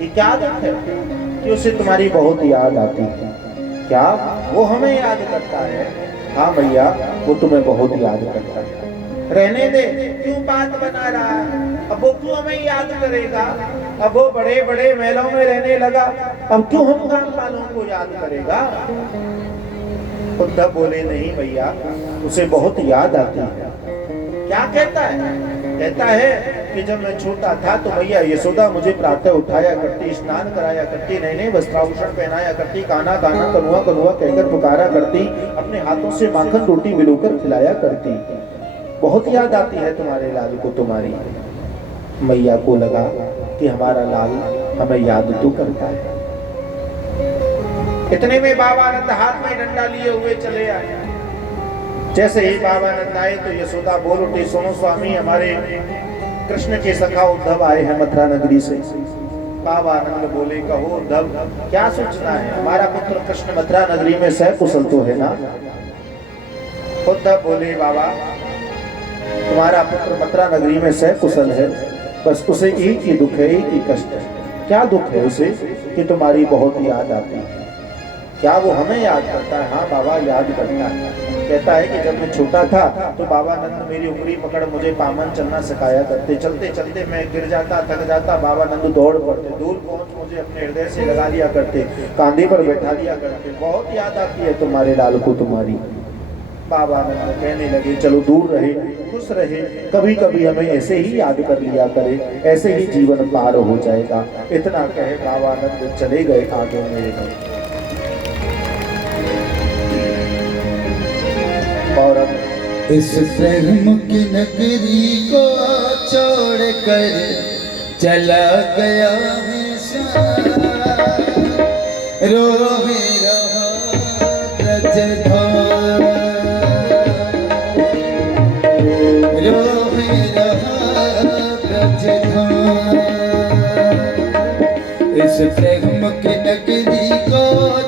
ये क्या दुख है? कि उसे तुम्हारी बहुत याद आती है। क्या वो हमें याद करता है? हाँ मैया वो तुम्हें बहुत याद करता है। रहने दे, क्यों बात बना रहा है? अब वो क्यों हमें याद करेगा? अब वो बड़े बड़े महलों में रहने लगा, अब क्यों हम गांव वालों को याद करेगा? उद्धव बोले नहीं भैया उसे बहुत याद आती है। क्या कहता है? कहता है कि जब मैं छोटा था तो मैया यशोदा मुझे प्रातः उठाया करती, स्नान कराया करती, नए नए वस्त्राभूषण पहनाया करती, काना काना कनुआ कनुआ कहकर पुकारा करती, अपने हाथों से माखन रोटी मिलूकर खिलाया करती। बहुत याद आती है तुम्हारे लाल को तुम्हारी। मैया को लगा कि हमारा लाल हमें याद तो करता है। इतने में बाबा नंद हाथ में डंडा लिए हुए चले आए। जैसे ही बाबा नंद आए तो यशोदा बोल उठी, सुनो स्वामी हमारे कृष्ण के सखा उद्धव आए हैं मथुरा नगरी से। कावानंद बोले कहो उद्धव क्या सोचना है, हमारा पुत्र कृष्ण मथुरा नगरी में सकुशल तो है ना। उद्धव बोले बाबा तुम्हारा पुत्र मथुरा नगरी में सकुशल है, बस उसे एक ही दुख है, एक ही कष्ट है। क्या दुख है उसे कि तुम्हारी बहुत याद आती है। क्या वो हमें याद करता है? हाँ बाबा याद करता है। कहता है कि जब मैं छोटा था तो बाबा नंद मेरी उंगली पकड़ मुझे पामन चलना सिखाया करते, चलते चलते मैं गिर जाता थक जाता, बाबा नंद दौड़ पड़ते, दूर पहुंच मुझे अपने हृदय से लगा लिया करते, कांधे पर बैठा लिया करते। बहुत याद आती है तुम्हारे लाल को तुम्हारी। बाबा नंद कहने लगे चलो दूर रहे खुश रहे, कभी कभी हमें ऐसे ही याद कर लिया करे, ऐसे ही जीवन पार हो जाएगा। इतना कहे बाबा नंद चले गए आगे मेरे घर। और अब इस प्रेम की नगरी को छोड़ कर चला गया है रोहे रहा ब्रजधाम, रोहे रहा ब्रजधाम। इस प्रेम की नगरी को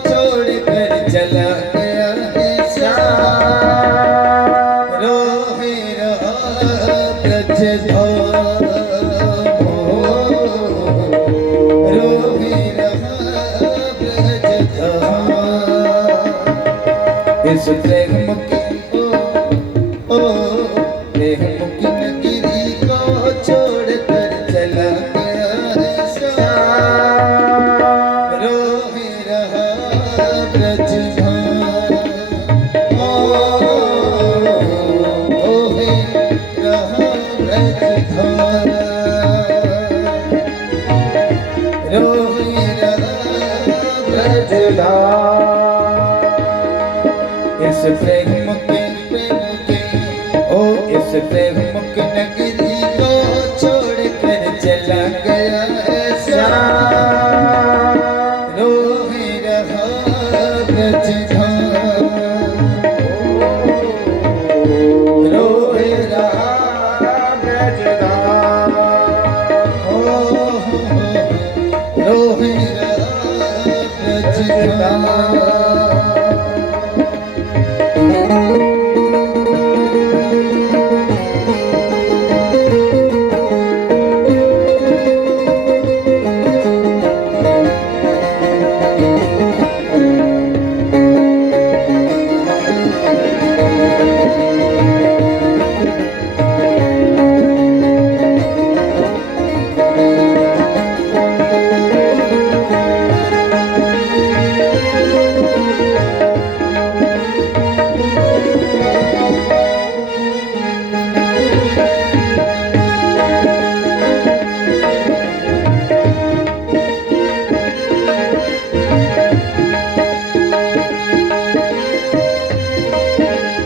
छोड़ कर चला गया है रोहे रहा ब्रजधाम, रोहे रहा ब्रजधाम। इस प्रेम की प्रेम की नगरी को छोड़ कर चला गया है रोहे रहा ब्रजधाम, रोहे रहा ब्रजधाम, रोहे रहा ब्रजधाम। इस प्रेम के ओ इस प्रेम की नगरी को छोड़ कर चला गया है रोहे रहा ब्रजधाम, रोहे रहा ब्रजधाम, रोहे रहा ब्रजधाम।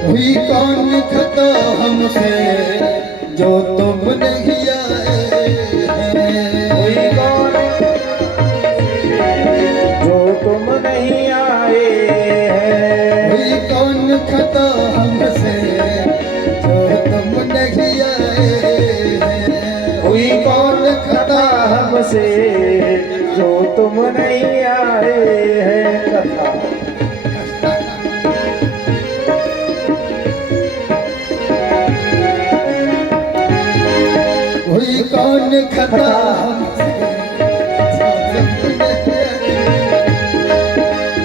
हुई कौन खता हमसे जो तुम नहीं आए हैं, हुई कौन जो तुम नहीं आए हैं, हुई कौन खता हमसे जो तुम नहीं आए हैं, हुई कौन खता हमसे जो तुम नहीं आए हैं। कथा हुई कौन खता हमसे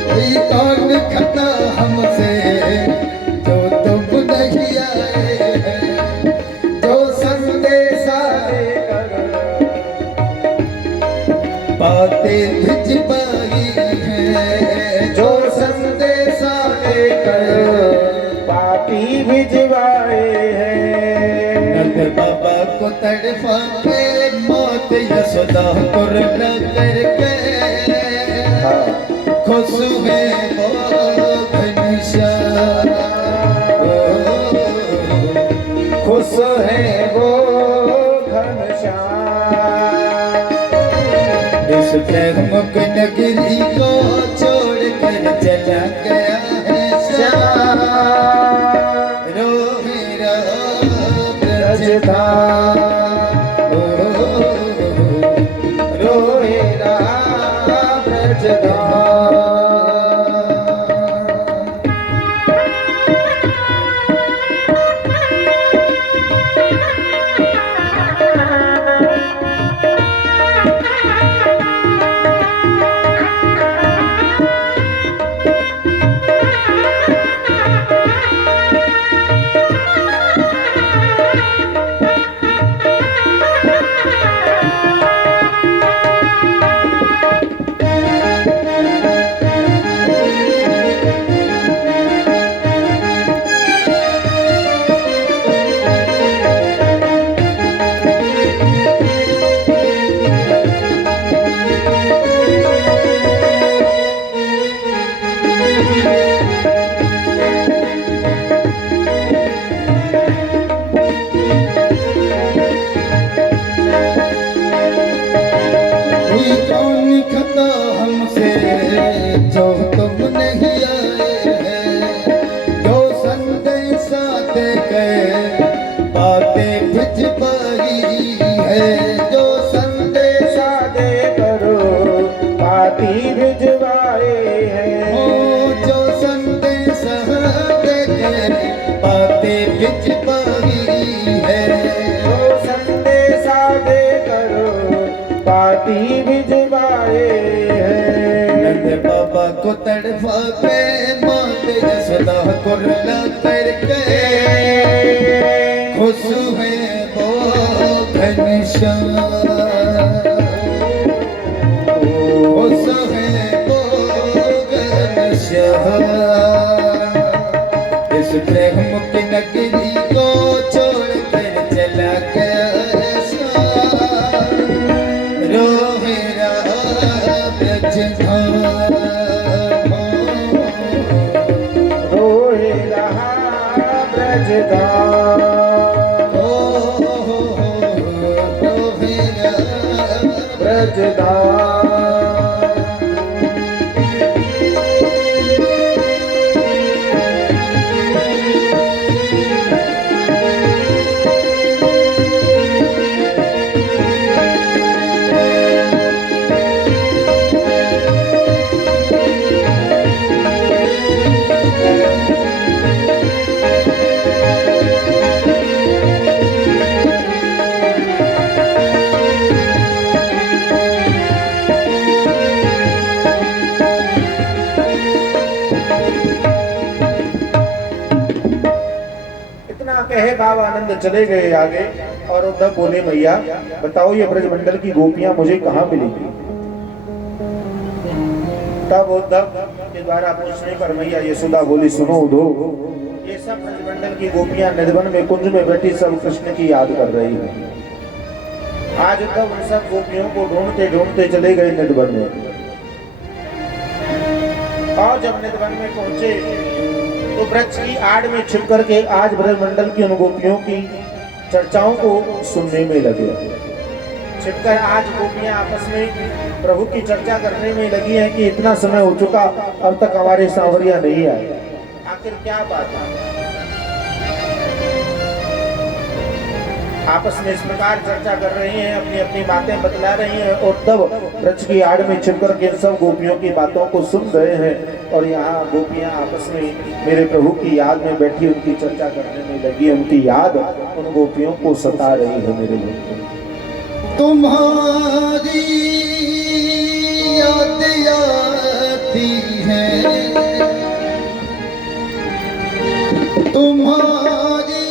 हुई कौन खता हमसे जो तुम नहीं आए हैं, जो संदेशा लेकर बातें भिजवाई हैं, जो संदेशा लेकर पाती भिजवाए हैं। नंद बाबा को तड़पा के मौत यशोदा को रुला करके खुश हुए वो घनश्याम, खुश है वो घनश्याम। इस प्रेम की नगरी को छोड़ कर चला गया है श्याम रोहे रहा ब्रजधाम, रोहे ब्रजधाम। हुई कौन खता हमसे जो तुम नहीं आए हैं, जो संदेशा दे गए बातें भिजवाई है, जो संदेशा दे करो बातें भिजवाए हैं, जो संदेशा दे गए बातें भिजवाई है, जो संदेशा दे करो पाती भिजवाए हैं। नंद बाबा को तड़फा के माते यशोदा कुरला करके खुश है वो घनश्याम, खुश है वो घनश्याम। इस प्रेम की नगरी को छोड़ कर चला गया रोहेरा ब्रजधाम, रोहेरा ब्रजधाम, रोहेरा ब्रजधाम। कहे बाबा आनंद चले गए आगे और उद्धव बोले मैया बताओ ये ब्रजमंडल की गोपियां मुझे कहाँ मिलेंगी। तब उद्धव के द्वारा पूछने पर मैया यशोदा बोली सुनो उद्धव, ये सब ब्रजमंडल की गोपियां निधवन में कुंज में बैठी सब कृष्ण की याद कर रही है। आज उद्धव उन सब गोपियों को ढूंढते ढूंढते चले गए निधवन में, और जब निधवन में पहुंचे तो वृक्ष की आड़ में छिप करके आज ब्रजमंडल की उन गोपियों की चर्चाओं को सुनने में लगे। छिपकर आज गोपियां आपस में प्रभु की चर्चा करने में लगी हैं कि इतना समय हो चुका अब तक हमारे सांवरिया नहीं आए, आखिर क्या बात है। आपस में इस प्रकार चर्चा कर रही हैं, अपनी अपनी बातें बतला रही हैं, और तब वृक्ष की आड़ में छिपकर के सब गोपियों की बातों को सुन रहे हैं। और यहाँ गोपियां आपस में मेरे प्रभु की याद में बैठी उनकी चर्चा करने में लगी। उनकी याद उन गोपियों को सता रही है। मेरे भक्त तुम्हारी याद आती है, तुम्हारी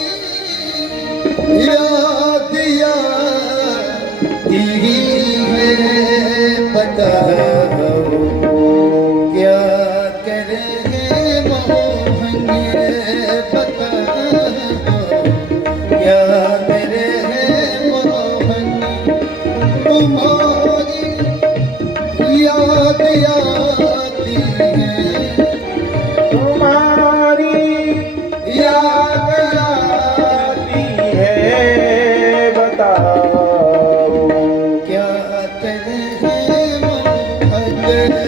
याद आती है, बताओ क्या करें मोहन, बताओ क्या करें मोहन। तुम्हारी याद आती है, तुम्हारी याद आती है, बताओ क्या करें मोहन।